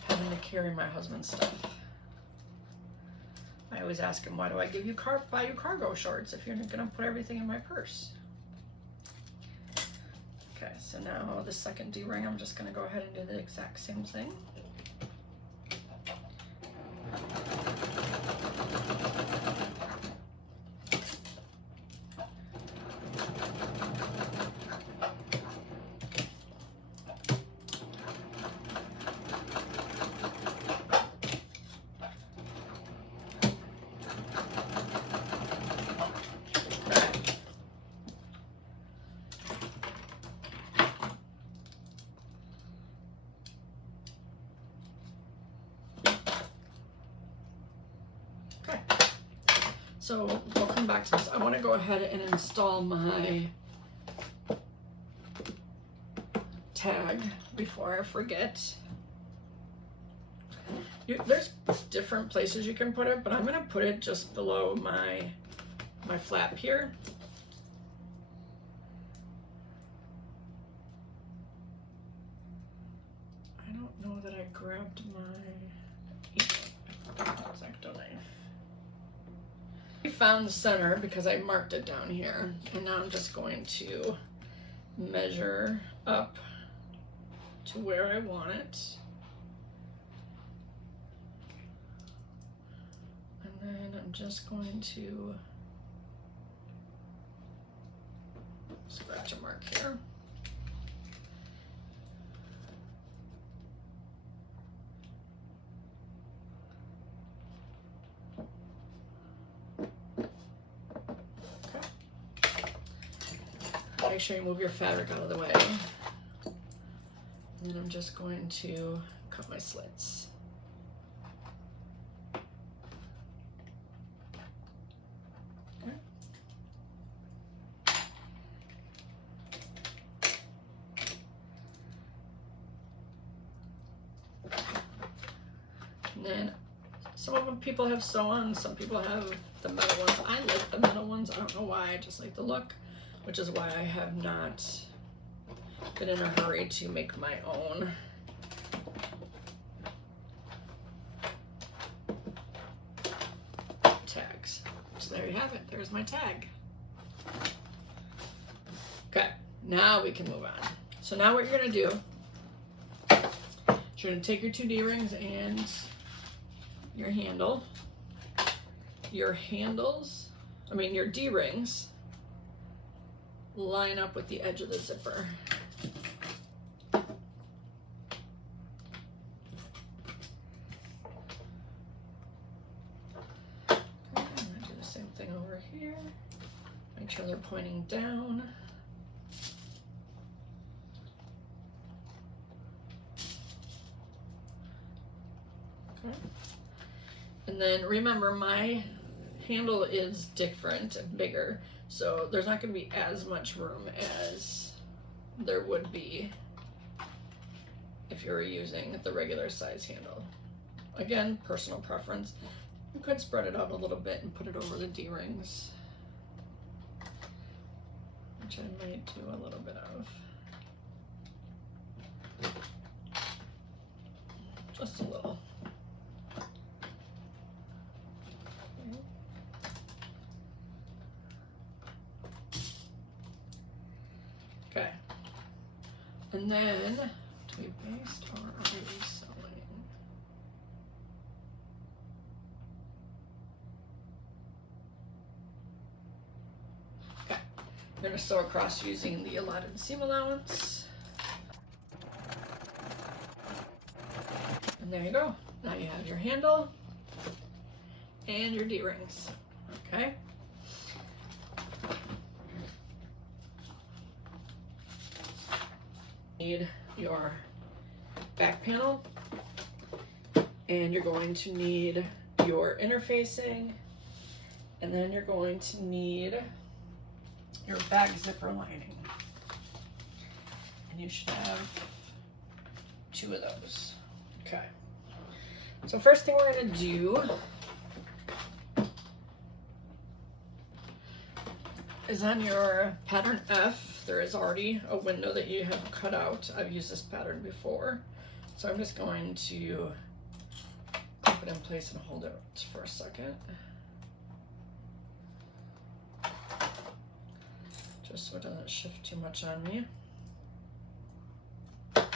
having to carry my husband's stuff. I always ask him, why do I buy you cargo shorts if you're not gonna put everything in my purse? Okay, so now the second D-ring, I'm just gonna go ahead and do the exact same thing. So we'll come back to this. I want to go ahead and install my tag before I forget. There's different places you can put it, but I'm gonna put it just below my flap here. I don't know that I grabbed my X-Acto knife. I found the center because I marked it down here, and now I'm just going to measure up to where I want it. And then I'm just going to scratch a mark here. Make sure you move your fabric out of the way. And then I'm just going to cut my slits. Okay. And then some of them people have sew-on, some people have the metal ones. I like the metal ones. I don't know why, I just like the look, which is why I have not been in a hurry to make my own. Tags. So there you have it. There's my tag. Okay, now we can move on. So now what you're gonna do is you're gonna take your two D-rings and your handle. Your D-rings line up with the edge of the zipper. Okay, I'm gonna do the same thing over here. Make sure they're pointing down. Okay. And then remember, my handle is different and bigger, so there's not going to be as much room as there would be if you were using the regular size handle. Again, personal preference. You could spread it out a little bit and put it over the D-rings, which I might do a little bit of. Just a little. Okay. And then, do we baste or are we sewing? Okay. I'm going to sew across using the allotted seam allowance. And there you go. Now you have your handle and your D-rings. Okay. Need your back panel, and you're going to need your interfacing, and then you're going to need your back zipper lining, and you should have 2 of those. Okay, so first thing we're going to do is on your pattern F, there is already a window that you have cut out. I've used this pattern before, so I'm just going to clip it in place and hold it for a second, just so it doesn't shift too much on me. Okay,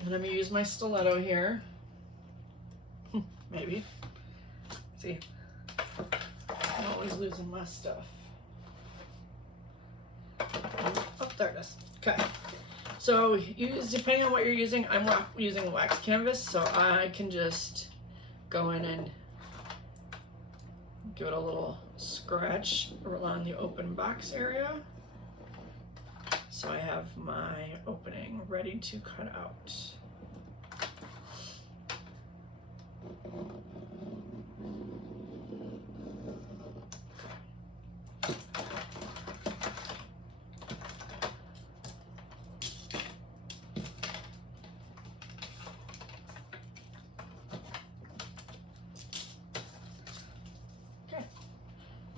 and I'm gonna use my stiletto here. Maybe. See, I'm always losing my stuff. Oh, there it is. Okay. So depending on what you're using, I'm using wax canvas, so I can just go in and give it a little scratch around the open box area. So I have my opening ready to cut out.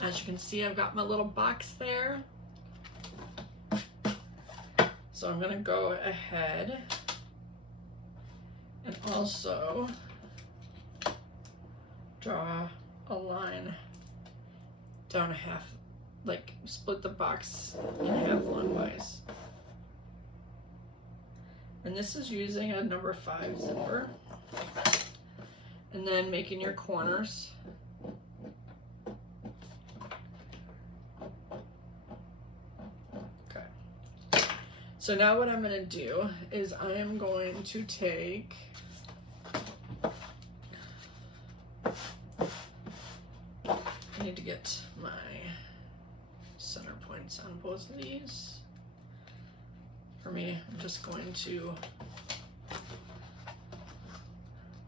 As you can see, I've got my little box there. So I'm gonna go ahead and also draw a line down a half, like split the box in half longwise. And this is using a number 5 zipper. And then making your corners. Okay. So now what I'm going to do is I am going to take I need to get my center points on both of these. For me, I'm just going to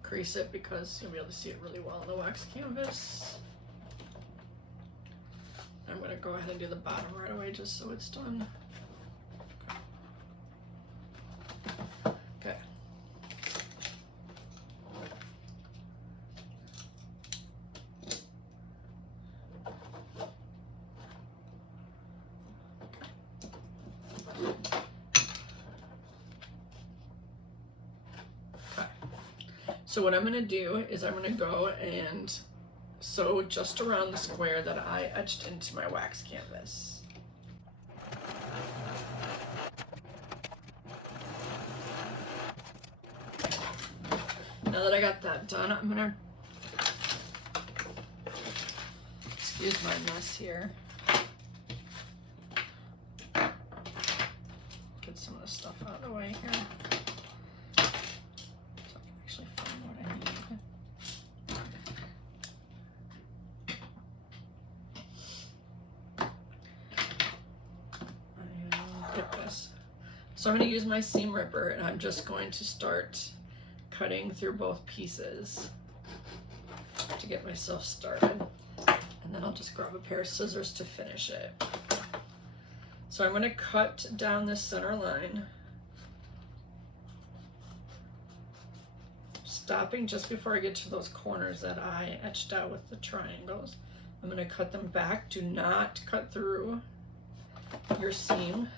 crease it because you'll be able to see it really well on the wax canvas. I'm going to go ahead and do the bottom right away just so it's done. Okay. So what I'm going to do is I'm going to go and sew just around the square that I etched into my wax canvas. Now that I got that done, I'm going to, excuse my mess here, get some of the stuff out of the way here. So I'm going to use my seam ripper and I'm just going to start cutting through both pieces to get myself started. And then I'll just grab a pair of scissors to finish it. So I'm going to cut down this center line, stopping just before I get to those corners that I etched out with the triangles. I'm going to cut them back. Do not cut through your seam.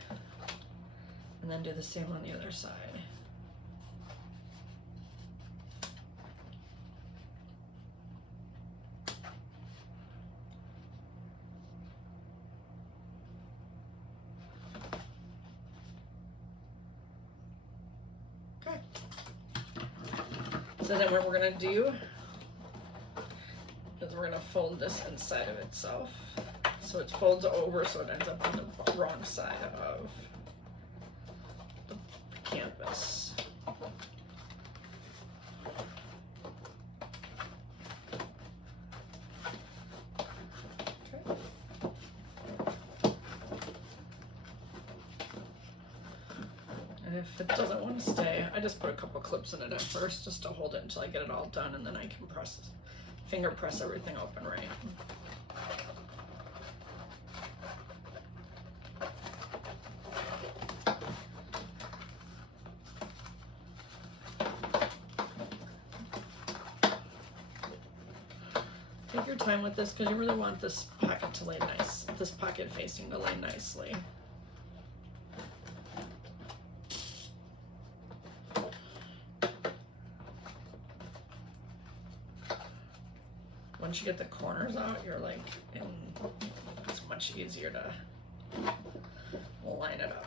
And then do the same on the other side. Okay. So then what we're going to do is we're going to fold this inside of itself. So it folds over so it ends up on the wrong side of canvas. Okay. And if it doesn't want to stay, I just put a couple clips in it at first just to hold it until I get it all done, and then I can finger press everything open right. Take your time with this because you really want this pocket to lay nice, this pocket facing to lay nicely. Once you get the corners out, you're like, it's much easier to line it up.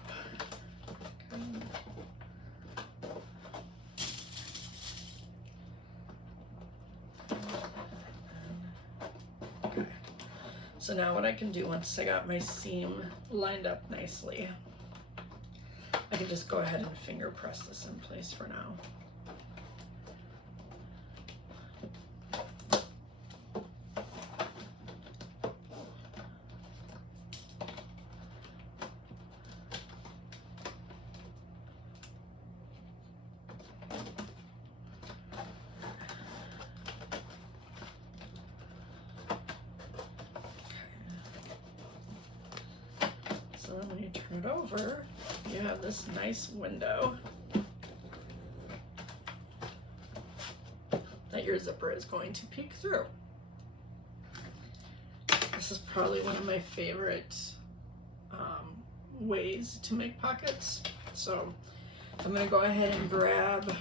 Okay. So now what I can do once I got my seam lined up nicely, I can just go ahead and finger press this in place for now. So then when you turn it over, you have this nice window that your zipper is going to peek through. This is probably one of my favorite ways to make pockets. So I'm gonna go ahead and grab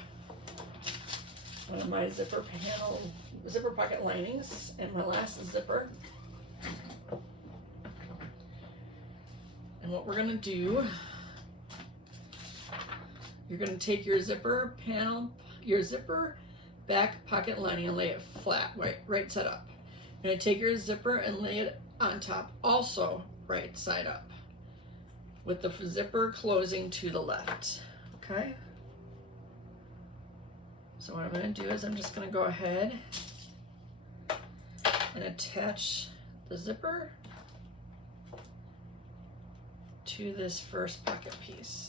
one of my zipper pocket linings and my last zipper. And what we're gonna do, you're gonna take your zipper back pocket lining and lay it flat, right side up. You're gonna take your zipper and lay it on top, also right side up, with the zipper closing to the left, okay? So what I'm gonna do is I'm just gonna go ahead and attach the zipper to this first pocket piece.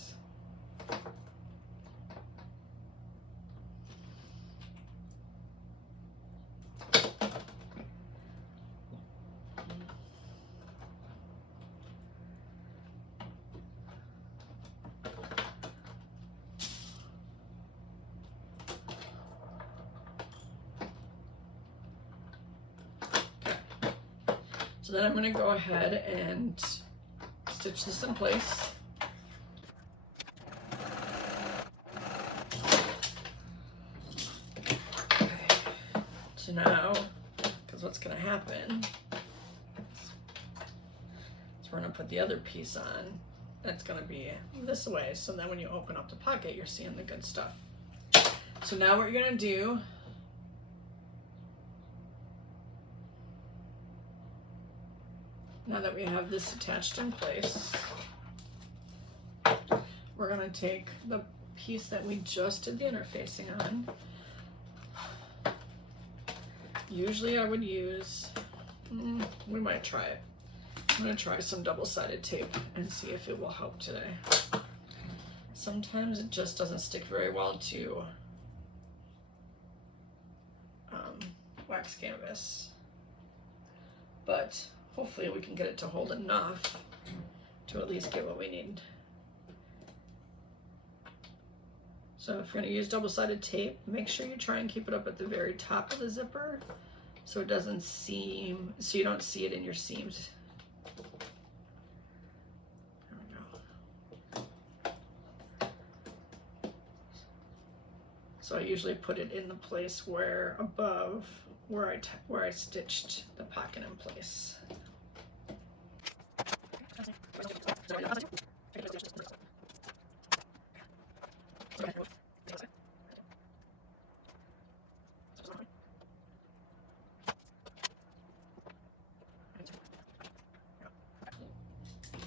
So then I'm going to go ahead and stitch this in place. Okay. So now, because what's going to happen is we're going to put the other piece on. That's going to be this way. So then when you open up the pocket, you're seeing the good stuff. So now what you're going to do, now that we have this attached in place, we're going to take the piece that we just did the interfacing on. Usually I would use, we might try it. I'm going to try some double-sided tape and see if it will help today. Sometimes it just doesn't stick very well to wax canvas, but hopefully we can get it to hold enough to at least get what we need. So if you're going to use double-sided tape, make sure you try and keep it up at the very top of the zipper so it doesn't seam, so you don't see it in your seams. There we go. So I usually put it in the place where above where I stitched the pocket in place.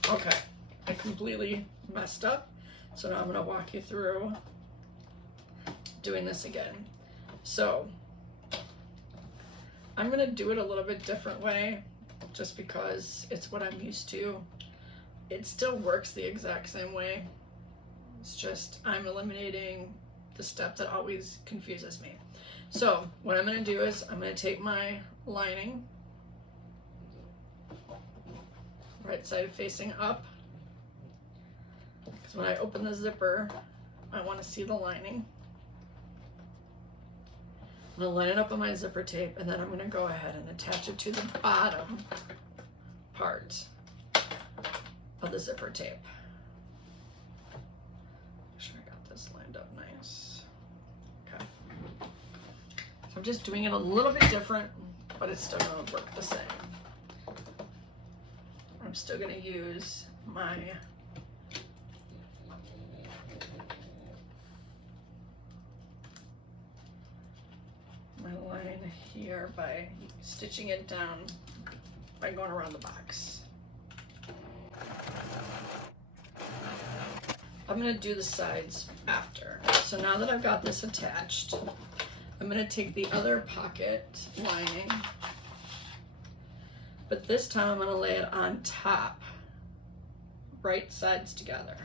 Okay, I completely messed up, so now I'm going to walk you through doing this again. So I'm going to do it a little bit different way, just because it's what I'm used to. It still works the exact same way. It's just I'm eliminating the step that always confuses me. So what I'm going to do is I'm going to take my lining, right side facing up, because when I open the zipper, I want to see the lining. I'm going to line it up on my zipper tape, and then I'm going to go ahead and attach it to the bottom part of the zipper tape. Make sure I got this lined up nice. Okay. So I'm just doing it a little bit different, but it's still going to work the same. I'm still going to use my line here by stitching it down by going around the box. I'm going to do the sides after. So now that I've got this attached, I'm going to take the other pocket lining, but this time I'm going to lay it on top, right sides together.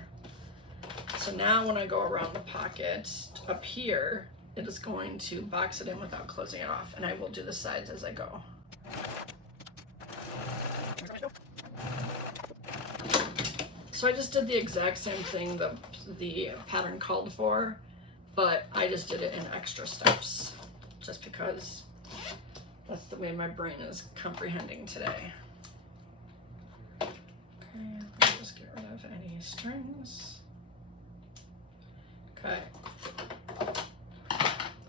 So now when I go around the pocket up here, it is going to box it in without closing it off, and I will do the sides as I go. So I just did the exact same thing the pattern called for, but I just did it in extra steps, just because that's the way my brain is comprehending today. Let me just get rid of any strings. Okay.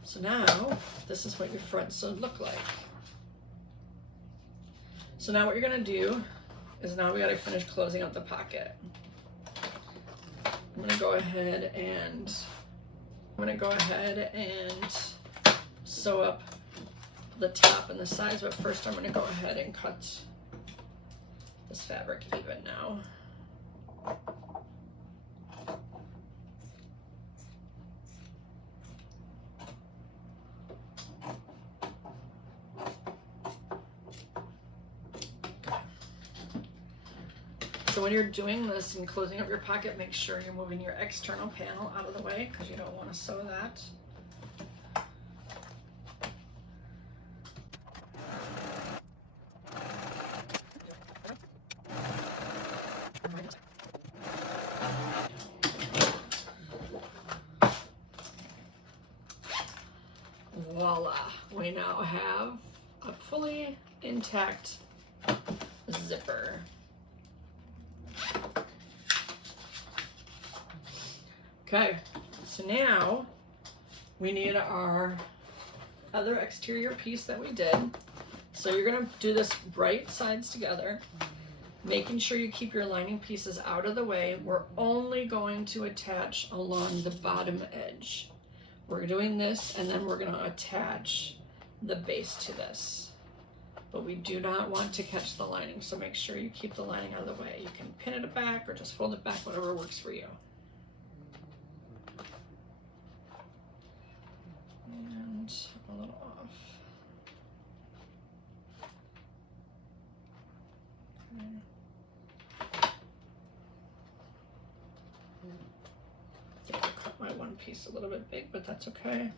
So now, this is what your front sewed look like. So now what you're gonna do is now we gotta finish closing out the pocket. I'm gonna go ahead and sew up the top and the sides, but first I'm gonna go ahead and cut this fabric even now. So when you're doing this and closing up your pocket, make sure you're moving your external panel out of the way because you don't want to sew that. Voila, we now have a fully intact zipper. Okay, so now we need our other exterior piece that we did. So you're gonna do this right sides together, making sure you keep your lining pieces out of the way. We're only going to attach along the bottom edge. We're doing this and then we're gonna attach the base to this. But we do not want to catch the lining, so make sure you keep the lining out of the way. You can pin it back or just fold it back, whatever works for you. And a little off. Okay. I think I cut my one piece a little bit big, but that's okay.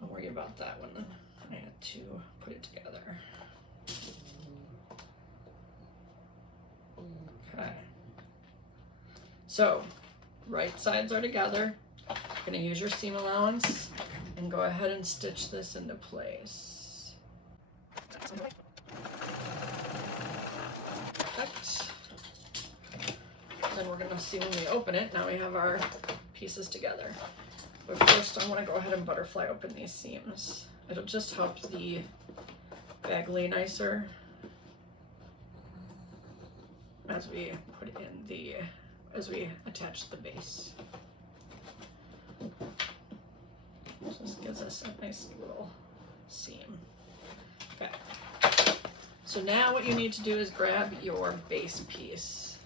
Don't worry about that one. I had to put it together. Okay. So, right sides are together. You're gonna use your seam allowance and go ahead and stitch this into place. Perfect. Then we're gonna see when we open it. Now we have our pieces together. But first I wanna go ahead and butterfly open these seams. It'll just help the bag lay nicer as we put in as we attach the base. Just gives us a nice little seam. Okay. So now what you need to do is grab your base piece.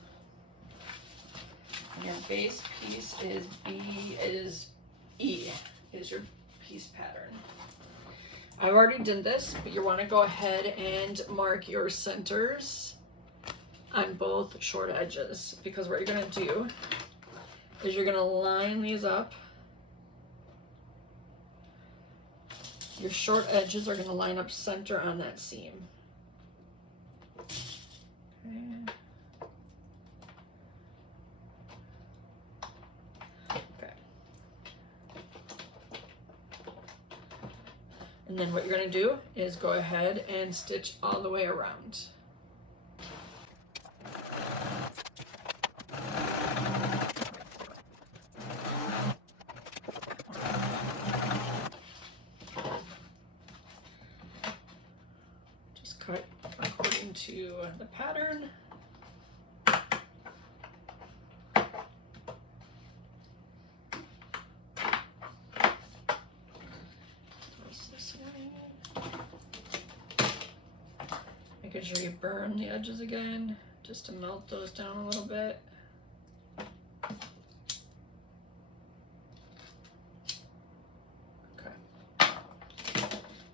And your base piece is E, is your piece pattern. I've already done this, but you want to go ahead and mark your centers on both short edges, because what you're going to do is you're going to line these up. Your short edges are going to line up center on that seam. Okay. And then what you're going to do is go ahead and stitch all the way around. Just cut according to the pattern. Making sure you burn the edges again, just to melt those down a little bit. Okay.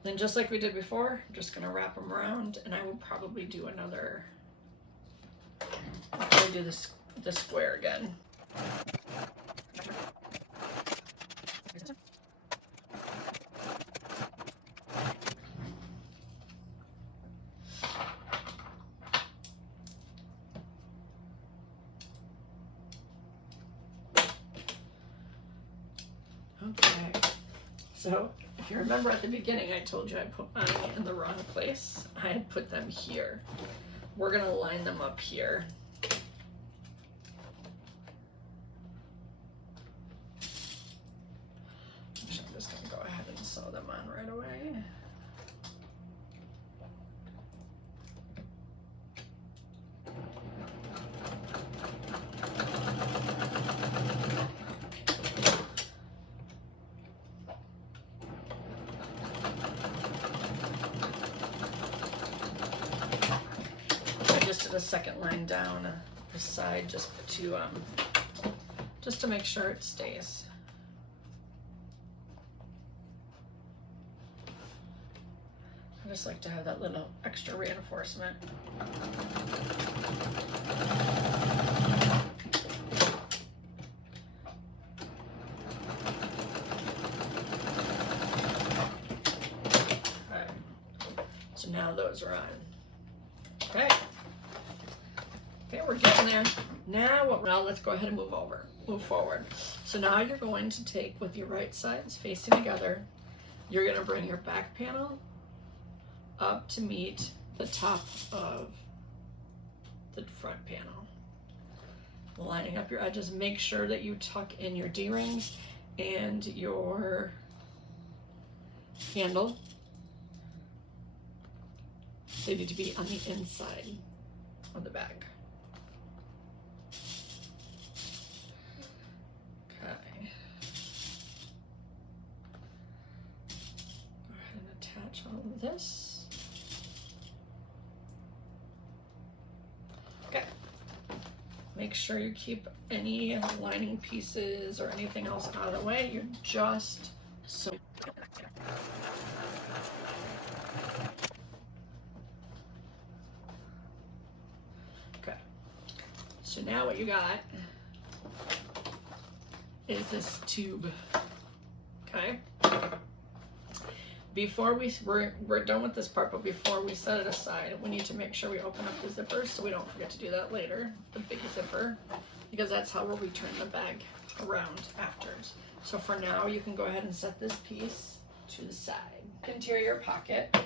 Then just like we did before, I'm just gonna wrap them around, and I will probably do another, I'll probably do the square again. Okay, so if you remember at the beginning, I told you I put mine in the wrong place. I had put them here. we're gonna line them up here. I'm just gonna go ahead and sew them on right away. A second line down the side just to make sure it stays. I just like to have that little extra reinforcement. Okay. So now those are on. Okay. Okay, we're getting there. Now let's go ahead and move forward. So now you're going to take, with your right sides facing together, you're going to bring your back panel up to meet the top of the front panel. Lining up your edges, make sure that you tuck in your D-rings and your handle. They need to be on the inside of the bag. All of this. Okay. Make sure you keep any lining pieces or anything else out of the way. You're just so. Okay. So now what you got is this tube. Okay. Before we're done with this part, but before we set it aside, we need to make sure we open up the zippers so we don't forget to do that later, the big zipper, because that's how we'll return the bag around after. So for now, you can go ahead and set this piece to the side. Interior pocket,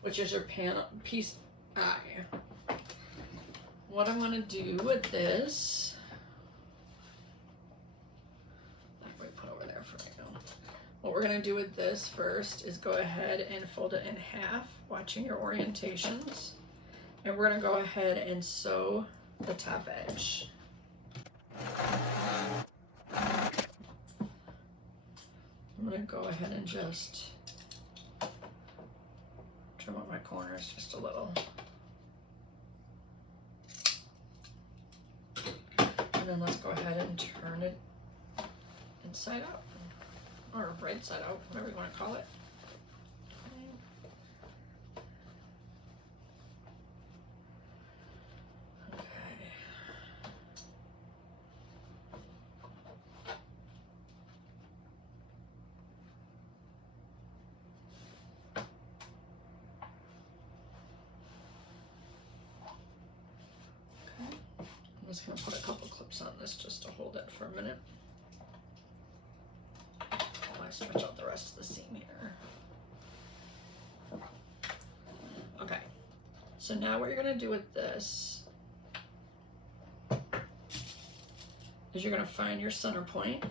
which is your piece eye. What I'm gonna do with this, what we're going to do with this first is go ahead and fold it in half, watching your orientations, and we're going to go ahead and sew the top edge. I'm going to go ahead and just trim up my corners just a little. And then let's go ahead and turn it inside out. Or right side out, whatever you want to call it. Okay. I'm just going to put a couple clips on this just to hold it for a minute. Stretch out the rest of the seam here. Okay, so now what you're going to do with this is you're going to find your center point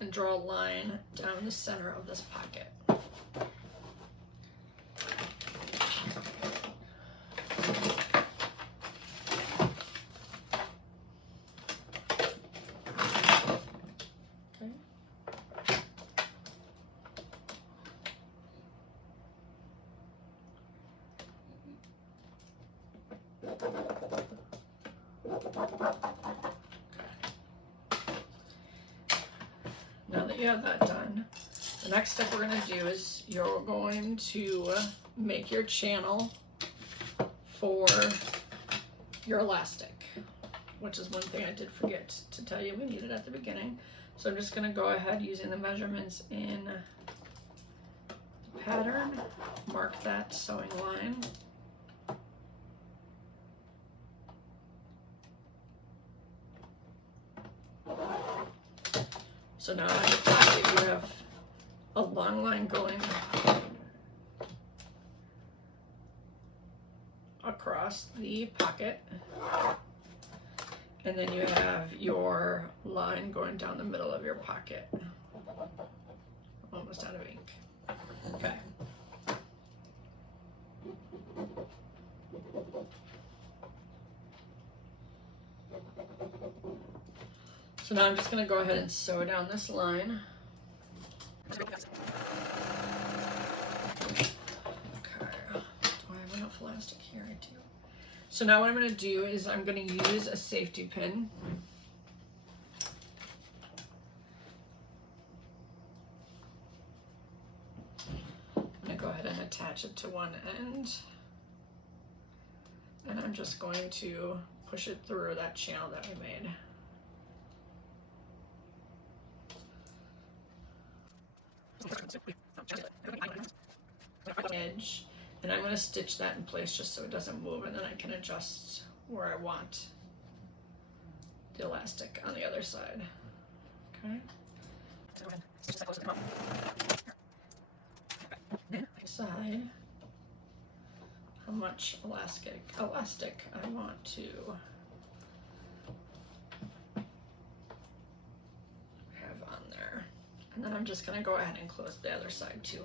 and draw a line down the center of this pocket. Now that you have that done, the next step we're going to do is you're going to make your channel for your elastic, which is one thing I did forget to tell you we needed at the beginning. So I'm just going to go ahead using the measurements in the pattern, mark that sewing line. So now on your pocket you have a long line going across the pocket. And then you have your line going down the middle of your pocket. Almost out of ink. Okay. So now I'm just going to go ahead and sew down this line. Okay. Do I have enough elastic here? I do. So now what I'm going to do is I'm going to use a safety pin. I'm going to go ahead and attach it to one end. And I'm just going to push it through that channel that we made. Edge, and I'm going to stitch that in place just so it doesn't move, and then I can adjust where I want the elastic on the other side. Okay. Decide how much elastic I want to have on there, and then I'm just going to go ahead and close the other side too.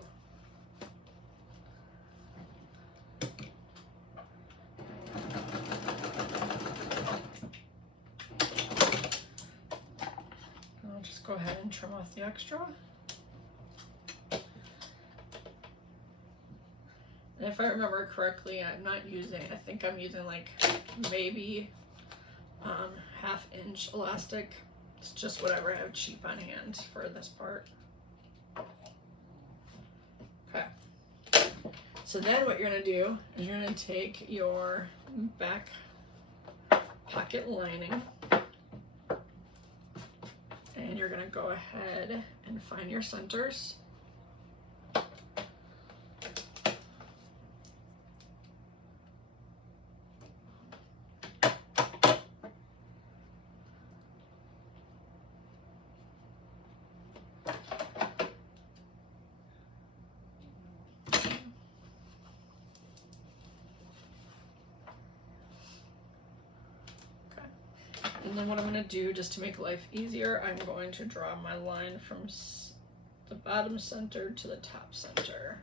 Go ahead and trim off the extra. And if I remember correctly, I'm not using, I think I'm using like maybe 1/2 inch elastic. It's just whatever I have cheap on hand for this part. Okay. So then what you're gonna do is you're gonna take your back pocket lining, and you're gonna go ahead and find your centers. And then what I'm going to do, just to make life easier, I'm going to draw my line from the bottom center to the top center.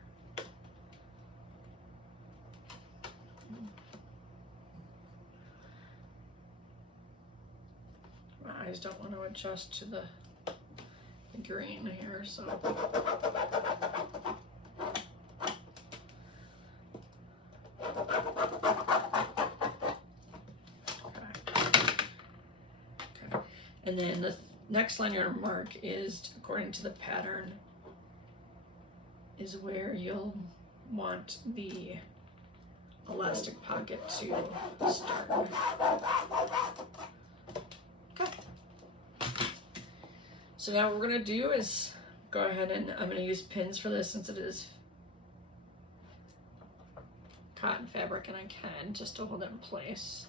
My eyes don't want to adjust to the green here, so. And then the next line you're going to mark is, according to the pattern, is where you'll want the elastic pocket to start. Okay. So now what we're going to do is go ahead and I'm going to use pins for this since it is cotton fabric, and I can just to hold it in place.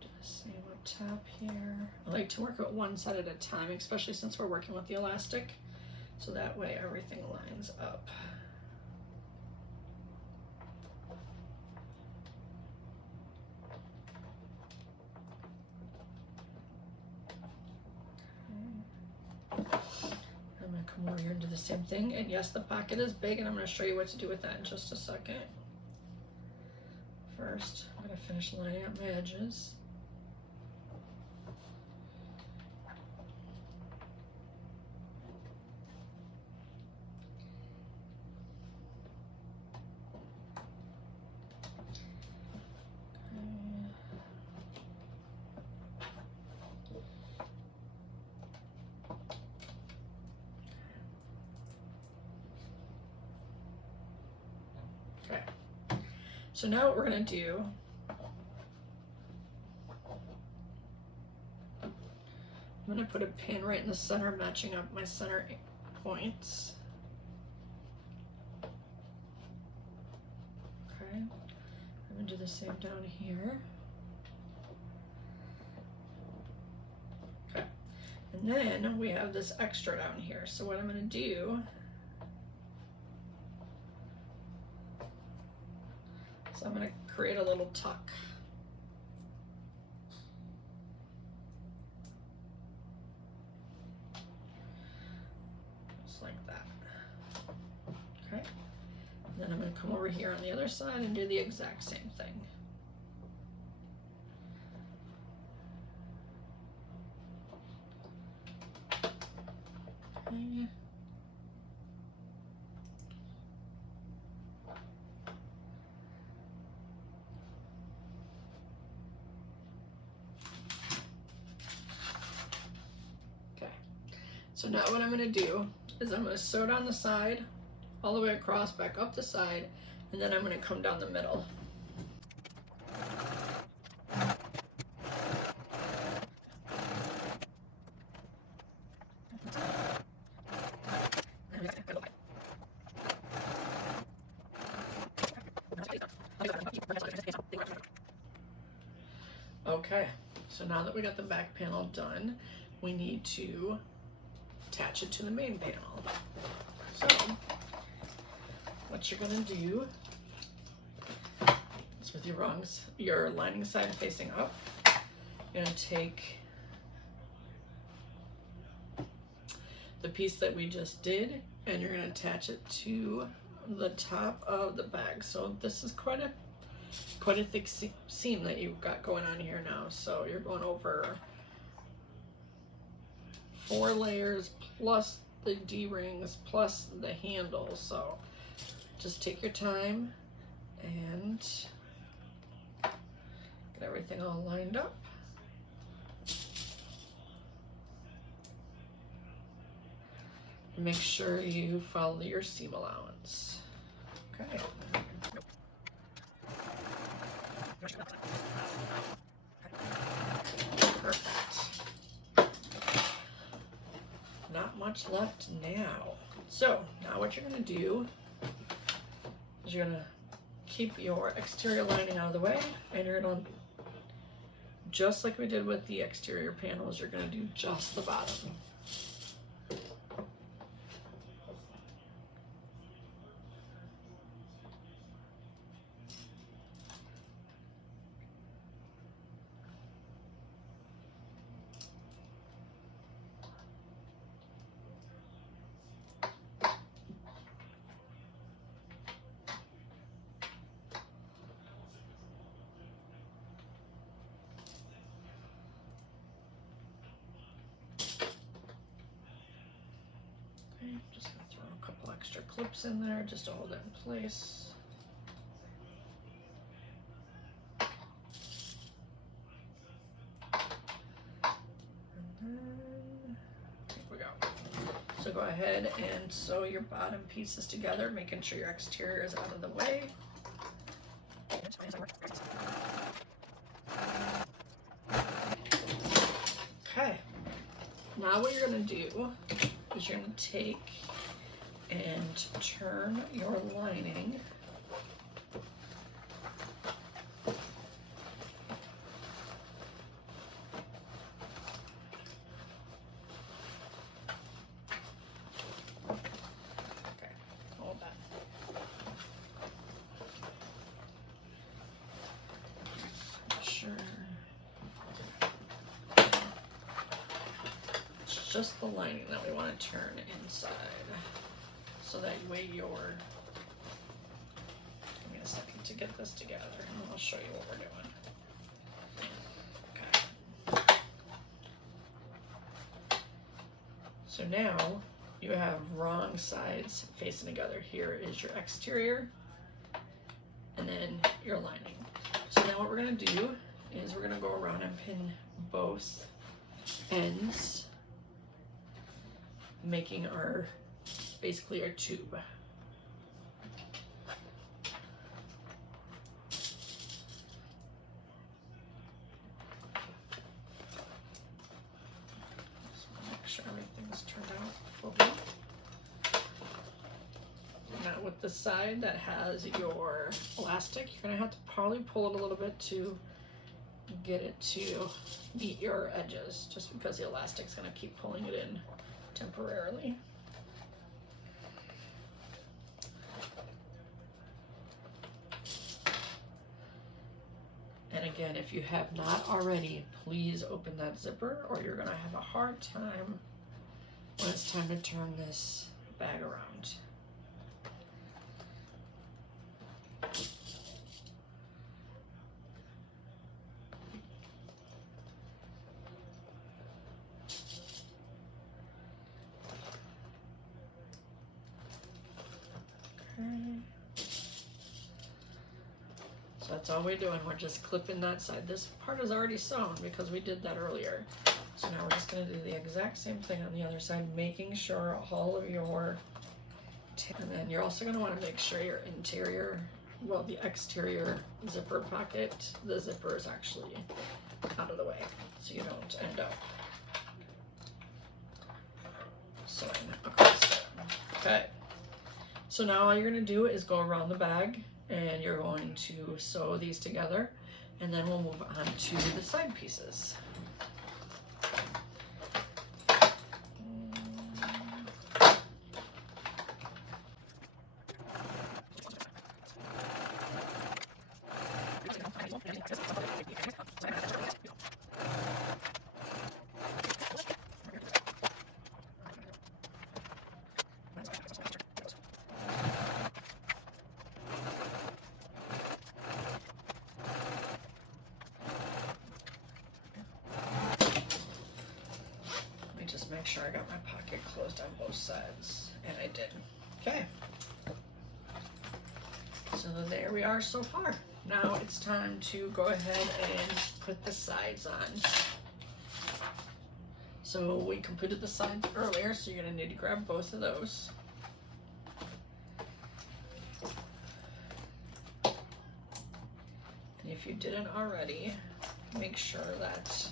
Just same up top here. I like to work at one side at a time, especially since we're working with the elastic, so that way everything lines up. Okay. I'm going to come over here and do the same thing, and yes, the pocket is big, and I'm going to show you what to do with that in just a second. First, I'm going to finish lining up my edges. Okay. So now what we're going to do, I'm going to put a pin right in the center, matching up my center points. Okay, I'm going to do the same down here. Okay, And then we have this extra down here. So what I'm going to do is I'm going to create a little tuck. Just like that. Okay. And then I'm going to come over here on the other side and do the exact same thing. Okay. So now what I'm going to do is I'm going to sew down the side, all the way across, back up the side, and then I'm going to come down the middle. Okay, so now that we got the back panel done, we need to attach it to the main panel. So what you're gonna do is, with your lining side facing up, you're gonna take the piece that we just did and you're gonna attach it to the top of the bag. So this is quite a thick seam that you've got going on here now. So you're going over 4 layers plus the D-rings plus the handle. So just take your time and get everything all lined up. Make sure you follow your seam allowance. Okay. Perfect. Not much left now. So now what you're going to do is you're going to keep your exterior lining out of the way, and you're going to, just like we did with the exterior panels, you're going to do just the bottom. Just gonna throw a couple extra clips in there just to hold it in place. And then, here we go. So go ahead and sew your bottom pieces together, making sure your exterior is out of the way. Okay, now what you're gonna do is you're going to take and turn your lining okay, hold that. Sure. Just the lining that we want to turn inside, so that way give me a second to get this together and I'll show you what we're doing. Okay. So now you have wrong sides facing together. Here is your exterior and then your lining. So now what we're going to do is we're going to go around and pin both ends, making basically our tube. Just make sure everything's turned out fully. Now with the side that has your elastic, you're gonna have to probably pull it a little bit to get it to meet your edges, just because the elastic's going to keep pulling it in temporarily. And again, if you have not already, please open that zipper, or you're going to have a hard time when it's time to turn this bag around. So that's all we're doing. We're just clipping that side. This part is already sewn because we did that earlier. So now we're just going to do the exact same thing on the other side, making sure all of your, and then you're also going to want to make sure your interior, well, the exterior zipper pocket, the zipper is actually out of the way, so you don't end up sewing across it. Okay. So now all you're going to do is go around the bag, and you're going to sew these together, and then we'll move on to the side pieces. Make sure I got my pocket closed on both sides, and I did. Okay, so there we are so far. Now it's time to go ahead and put the sides on. So we completed the sides earlier, so you're gonna need to grab both of those. And if you didn't already, make sure that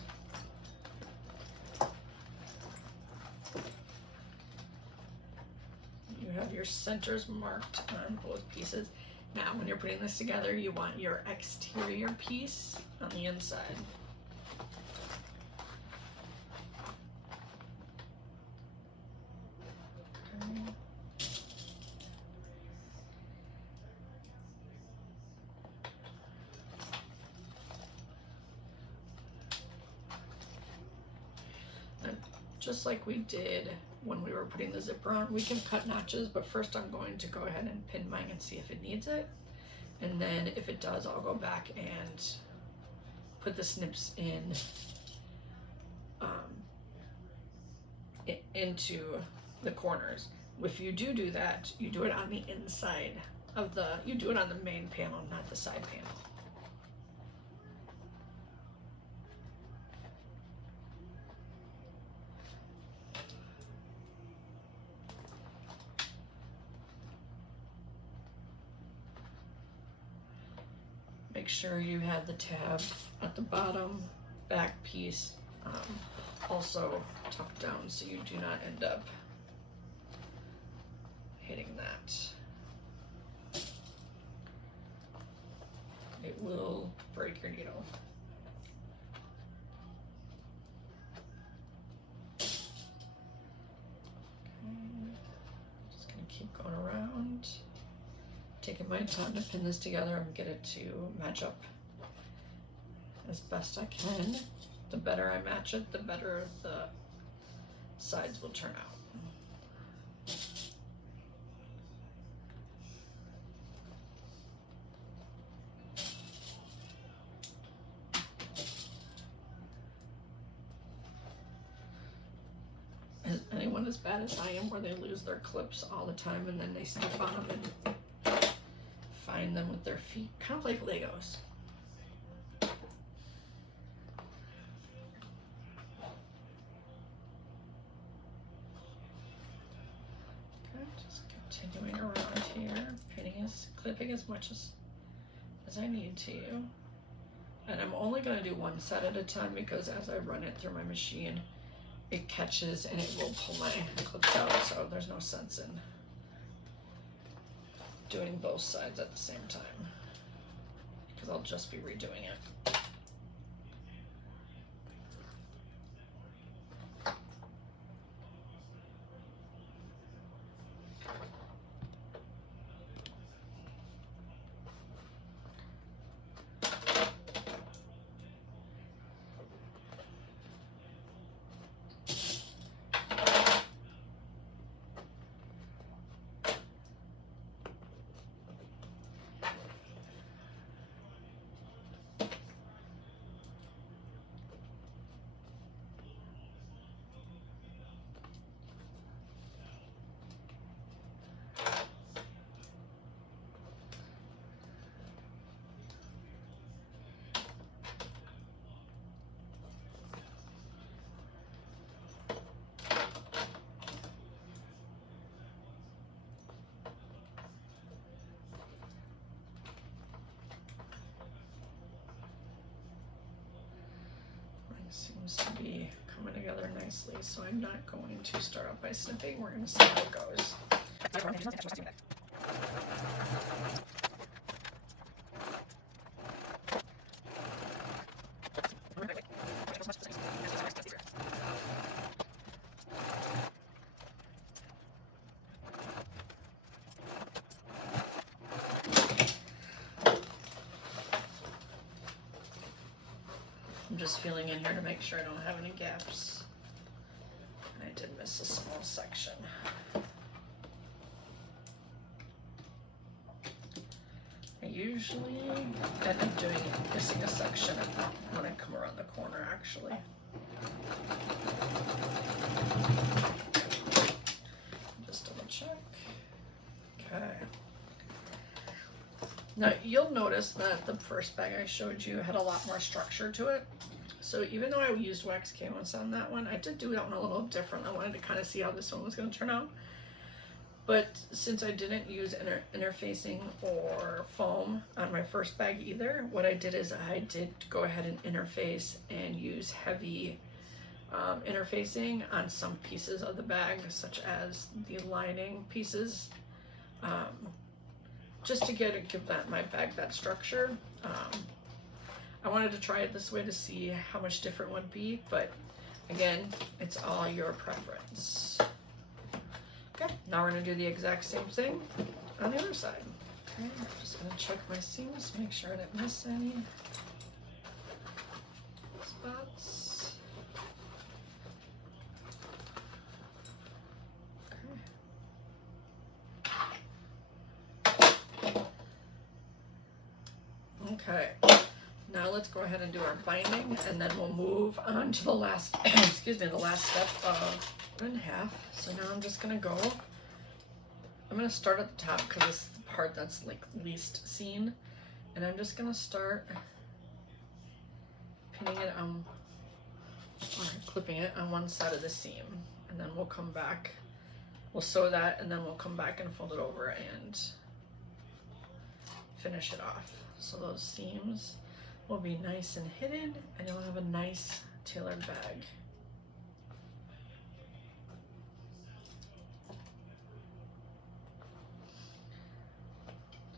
you have your centers marked on both pieces. Now, when you're putting this together, you want your exterior piece on the inside. Okay. And just like we did when we were putting the zipper on, we can cut notches, but first I'm going to go ahead and pin mine and see if it needs it. And then if it does, I'll go back and put the snips in into the corners. If you do that, you do it on the inside of you do it on the main panel, not the side panel. Make sure you have the tab at the bottom, back piece, also tucked down so you do not end up hitting that. It will break your needle. Okay. Just gonna keep going around. Taking my time to pin this together and get it to match up as best I can. The better I match it, the better the sides will turn out. Is anyone as bad as I am, where they lose their clips all the time and then they step on them and find them with their feet, kind of like Legos? Okay, just continuing around here, clipping as much as I need to. And I'm only going to do one set at a time because as I run it through my machine, it catches and it will pull my clips out, so there's no sense in doing both sides at the same time because I'll just be redoing it. Seems to be coming together nicely, so I'm not going to start off by snipping. We're going to see how it goes. I'm just feeling in here to make sure I don't have any gaps. I did miss a small section. I usually end up missing a section when I come around the corner, actually. Just double check. Okay. Now you'll notice that the first bag I showed you had a lot more structure to it. So even though I used wax canvas on that one, I did do that one a little different. I wanted to kind of see how this one was going to turn out. But since I didn't use interfacing or foam on my first bag either, what I did is I did go ahead and interface and use heavy interfacing on some pieces of the bag, such as the lining pieces, just to give my bag that structure. I wanted to try it this way to see how much different it would be, but again, it's all your preference. Okay, now we're gonna do the exact same thing on the other side. Okay, I'm just gonna check my seams, make sure I didn't miss any spots. Okay. Now let's go ahead and do our binding, and then we'll move on to the last, excuse me, the last step of 1.5. So now I'm just gonna go, I'm gonna start at the top because it's the part that's like least seen, and I'm just gonna start pinning it on, or clipping it on one side of the seam, and then we'll come back, we'll sew that, and then we'll come back and fold it over and finish it off. So those seams will be nice and hidden, and you'll have a nice tailored bag.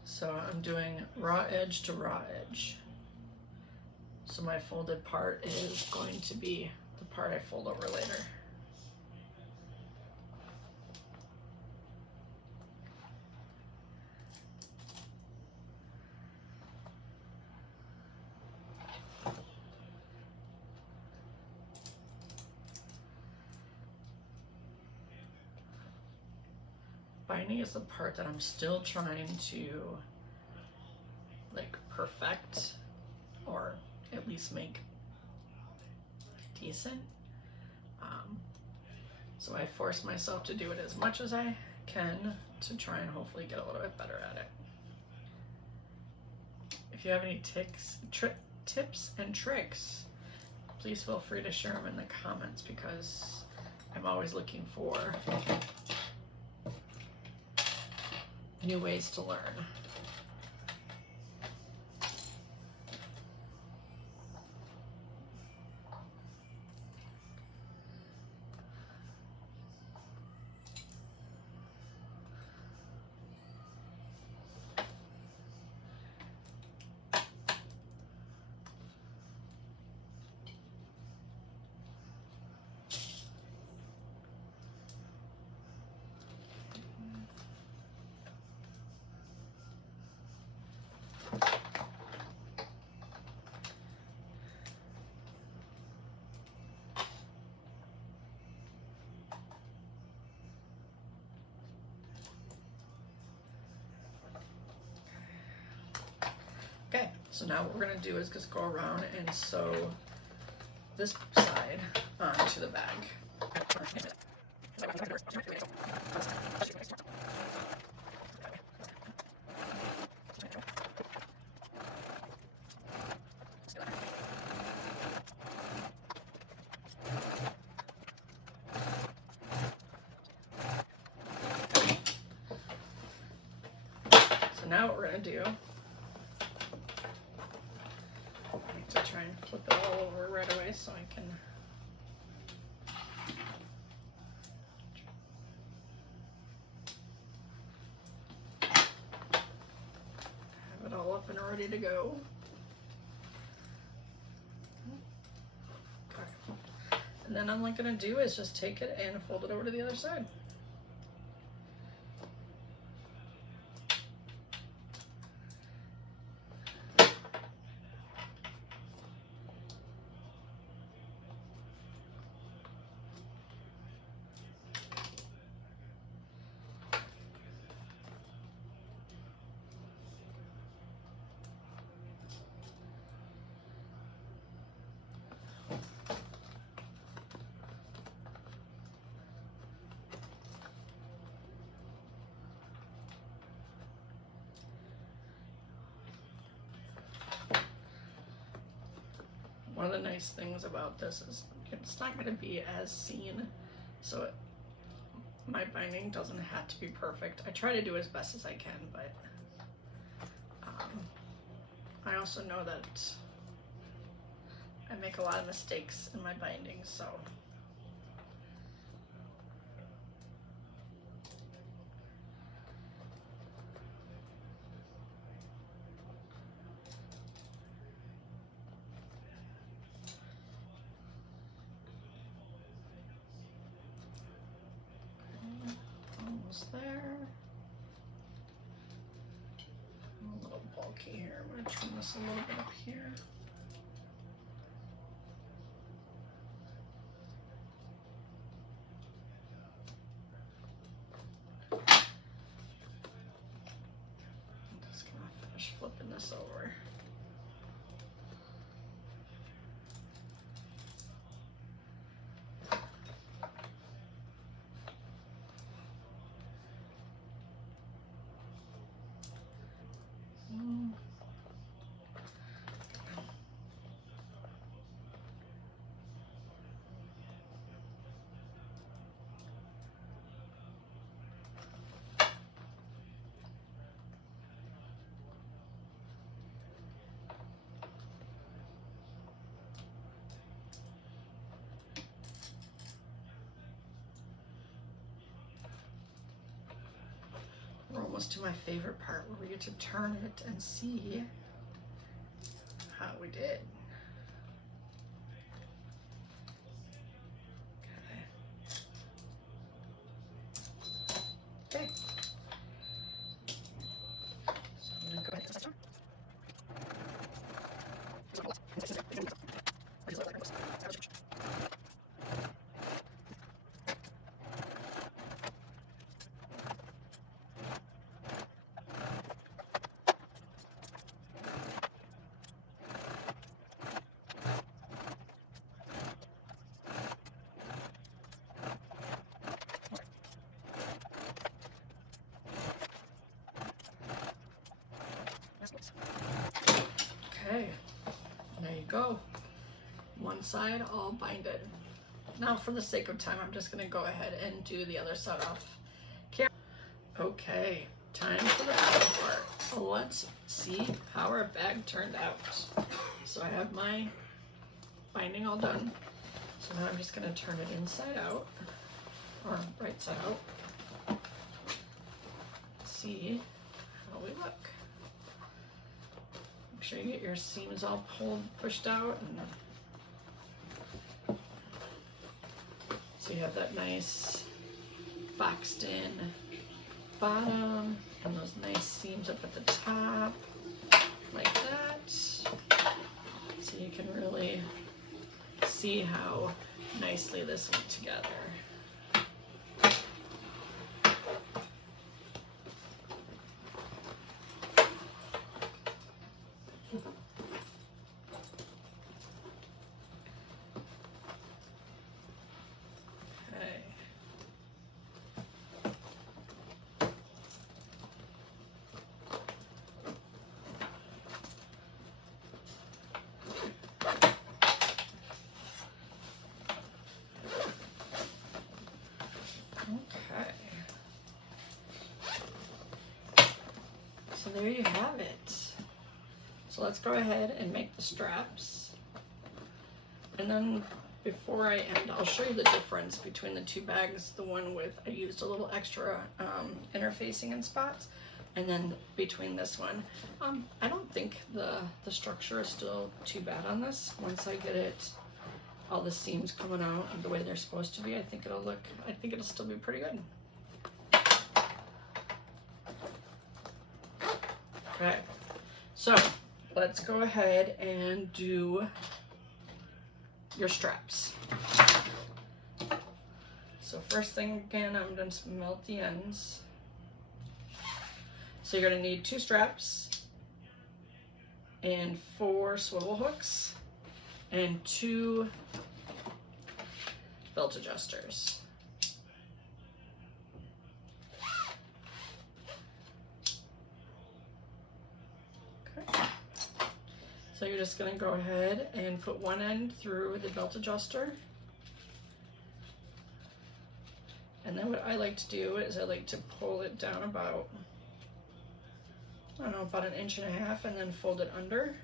So I'm doing raw edge to raw edge. So my folded part is going to be the part I fold over later. Binding is the part that I'm still trying to like perfect, or at least make decent. So I force myself to do it as much as I can to try and hopefully get a little bit better at it. If you have any tips and tricks, please feel free to share them in the comments, because I'm always looking for new ways to learn. Okay, so now what we're gonna do is just go around and sew this side onto the bag. So now what we're gonna do, try and flip it all over right away so I can have it all up and ready to go. Okay. And then all I'm gonna do is just take it and fold it over to the other side. One of the nice things about this is it's not going to be as seen, so my binding doesn't have to be perfect. I try to do as best as I can, but I also know that I make a lot of mistakes in my binding, so there. A little bulky here. I'm going to trim this a little bit up here. I'm just going to finish flipping this over. We're almost to my favorite part where we get to turn it and see how we did. Okay. So I'm gonna go ahead and start. Okay, there you go. One side all binded. Now for the sake of time, I'm just gonna go ahead and do the other side off camera. Okay, time for the other part. Let's see how our bag turned out. So I have my binding all done. So now I'm just gonna turn it inside out, or right side out. See how we look. Make sure you get your seams all pushed out, and so you have that nice boxed in bottom and those nice seams up at the top like that, so you can really see how nicely this went together. So there you have it. So let's go ahead and make the straps. And then before I end, I'll show you the difference between the two bags. The one with, I used a little extra interfacing in spots, and then between this one. I don't think the structure is still too bad on this. Once I get it, all the seams coming out the way they're supposed to be, I think it'll still be pretty good. Okay, so let's go ahead and do your straps. So first thing, again, I'm going to melt the ends. So you're going to need 2 straps and 4 swivel hooks and 2 belt adjusters. Okay. So you're just going to go ahead and put one end through the belt adjuster. And then what I like to do is I like to pull it down about, I don't know, about 1.5 inches and then fold it under.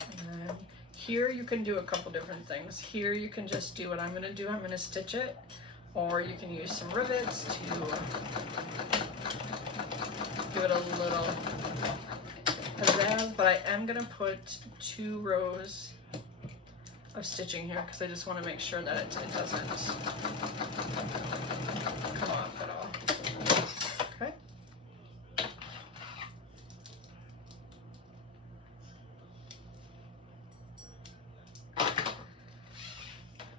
And then here you can do a couple different things. Here you can just do what I'm going to do. I'm going to stitch it, or you can use some rivets to give it a little pizzazz, but I am going to put 2 rows of stitching here because I just want to make sure that it doesn't come off at all. Okay.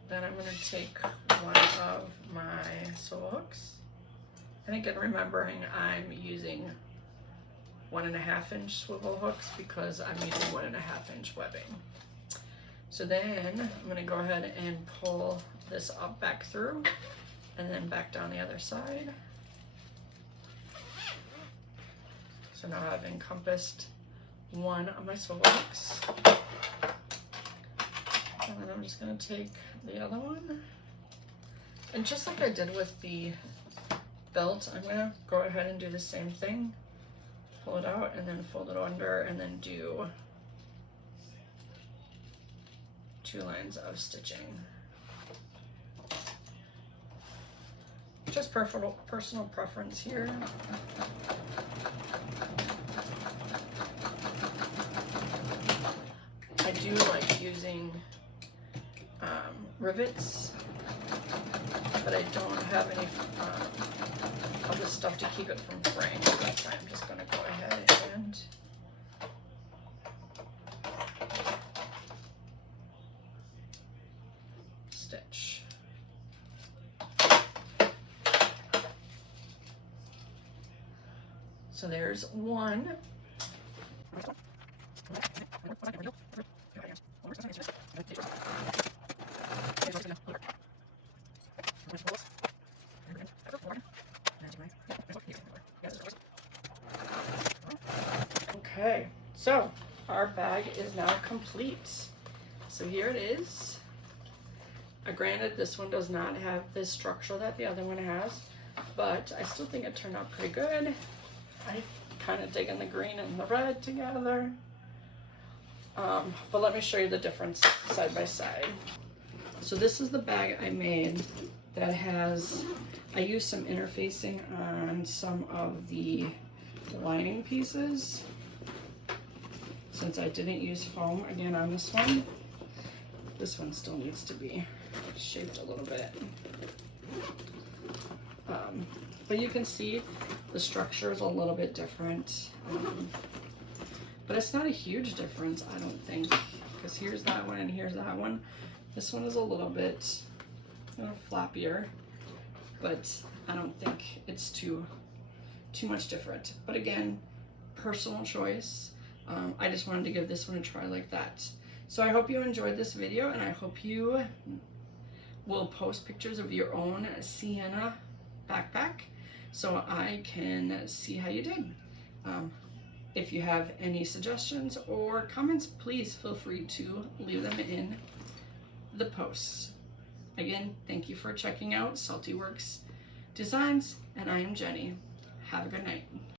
Then I'm going to take one of my swivel hooks, and again, remembering I'm using 1.5 inch swivel hooks because I'm using 1.5 inch webbing. So then I'm going to go ahead and pull this up back through and then back down the other side. So now I've encompassed one of my swivel hooks. And then I'm just going to take the other one. And just like I did with the belt, I'm going to go ahead and do the same thing. Pull it out and then fold it under and then do 2 lines of stitching. Just personal preference here. I do like using rivets, but I don't have any of the stuff to keep it from fraying. So that's why I'm just going to go ahead and stitch. So there's one. Okay, so our bag is now complete. So here it is. Granted, this one does not have this structure that the other one has, but I still think it turned out pretty good. I kind of digging the green and the red together. But let me show you the difference side by side. So this is the bag I made that has, I used some interfacing on some of the lining pieces, since I didn't use foam again on this one. This one still needs to be shaped a little bit. But you can see the structure is a little bit different. But it's not a huge difference, I don't think, because here's that one and here's that one. This one is a little bit floppier, but I don't think it's too much different. But again, personal choice. I just wanted to give this one a try like that. So I hope you enjoyed this video, and I hope you will post pictures of your own Siena backpack so I can see how you did. If you have any suggestions or comments, please feel free to leave them in the posts. Again, thank you for checking out Salty Works Designs, and I am Jenny. Have a good night.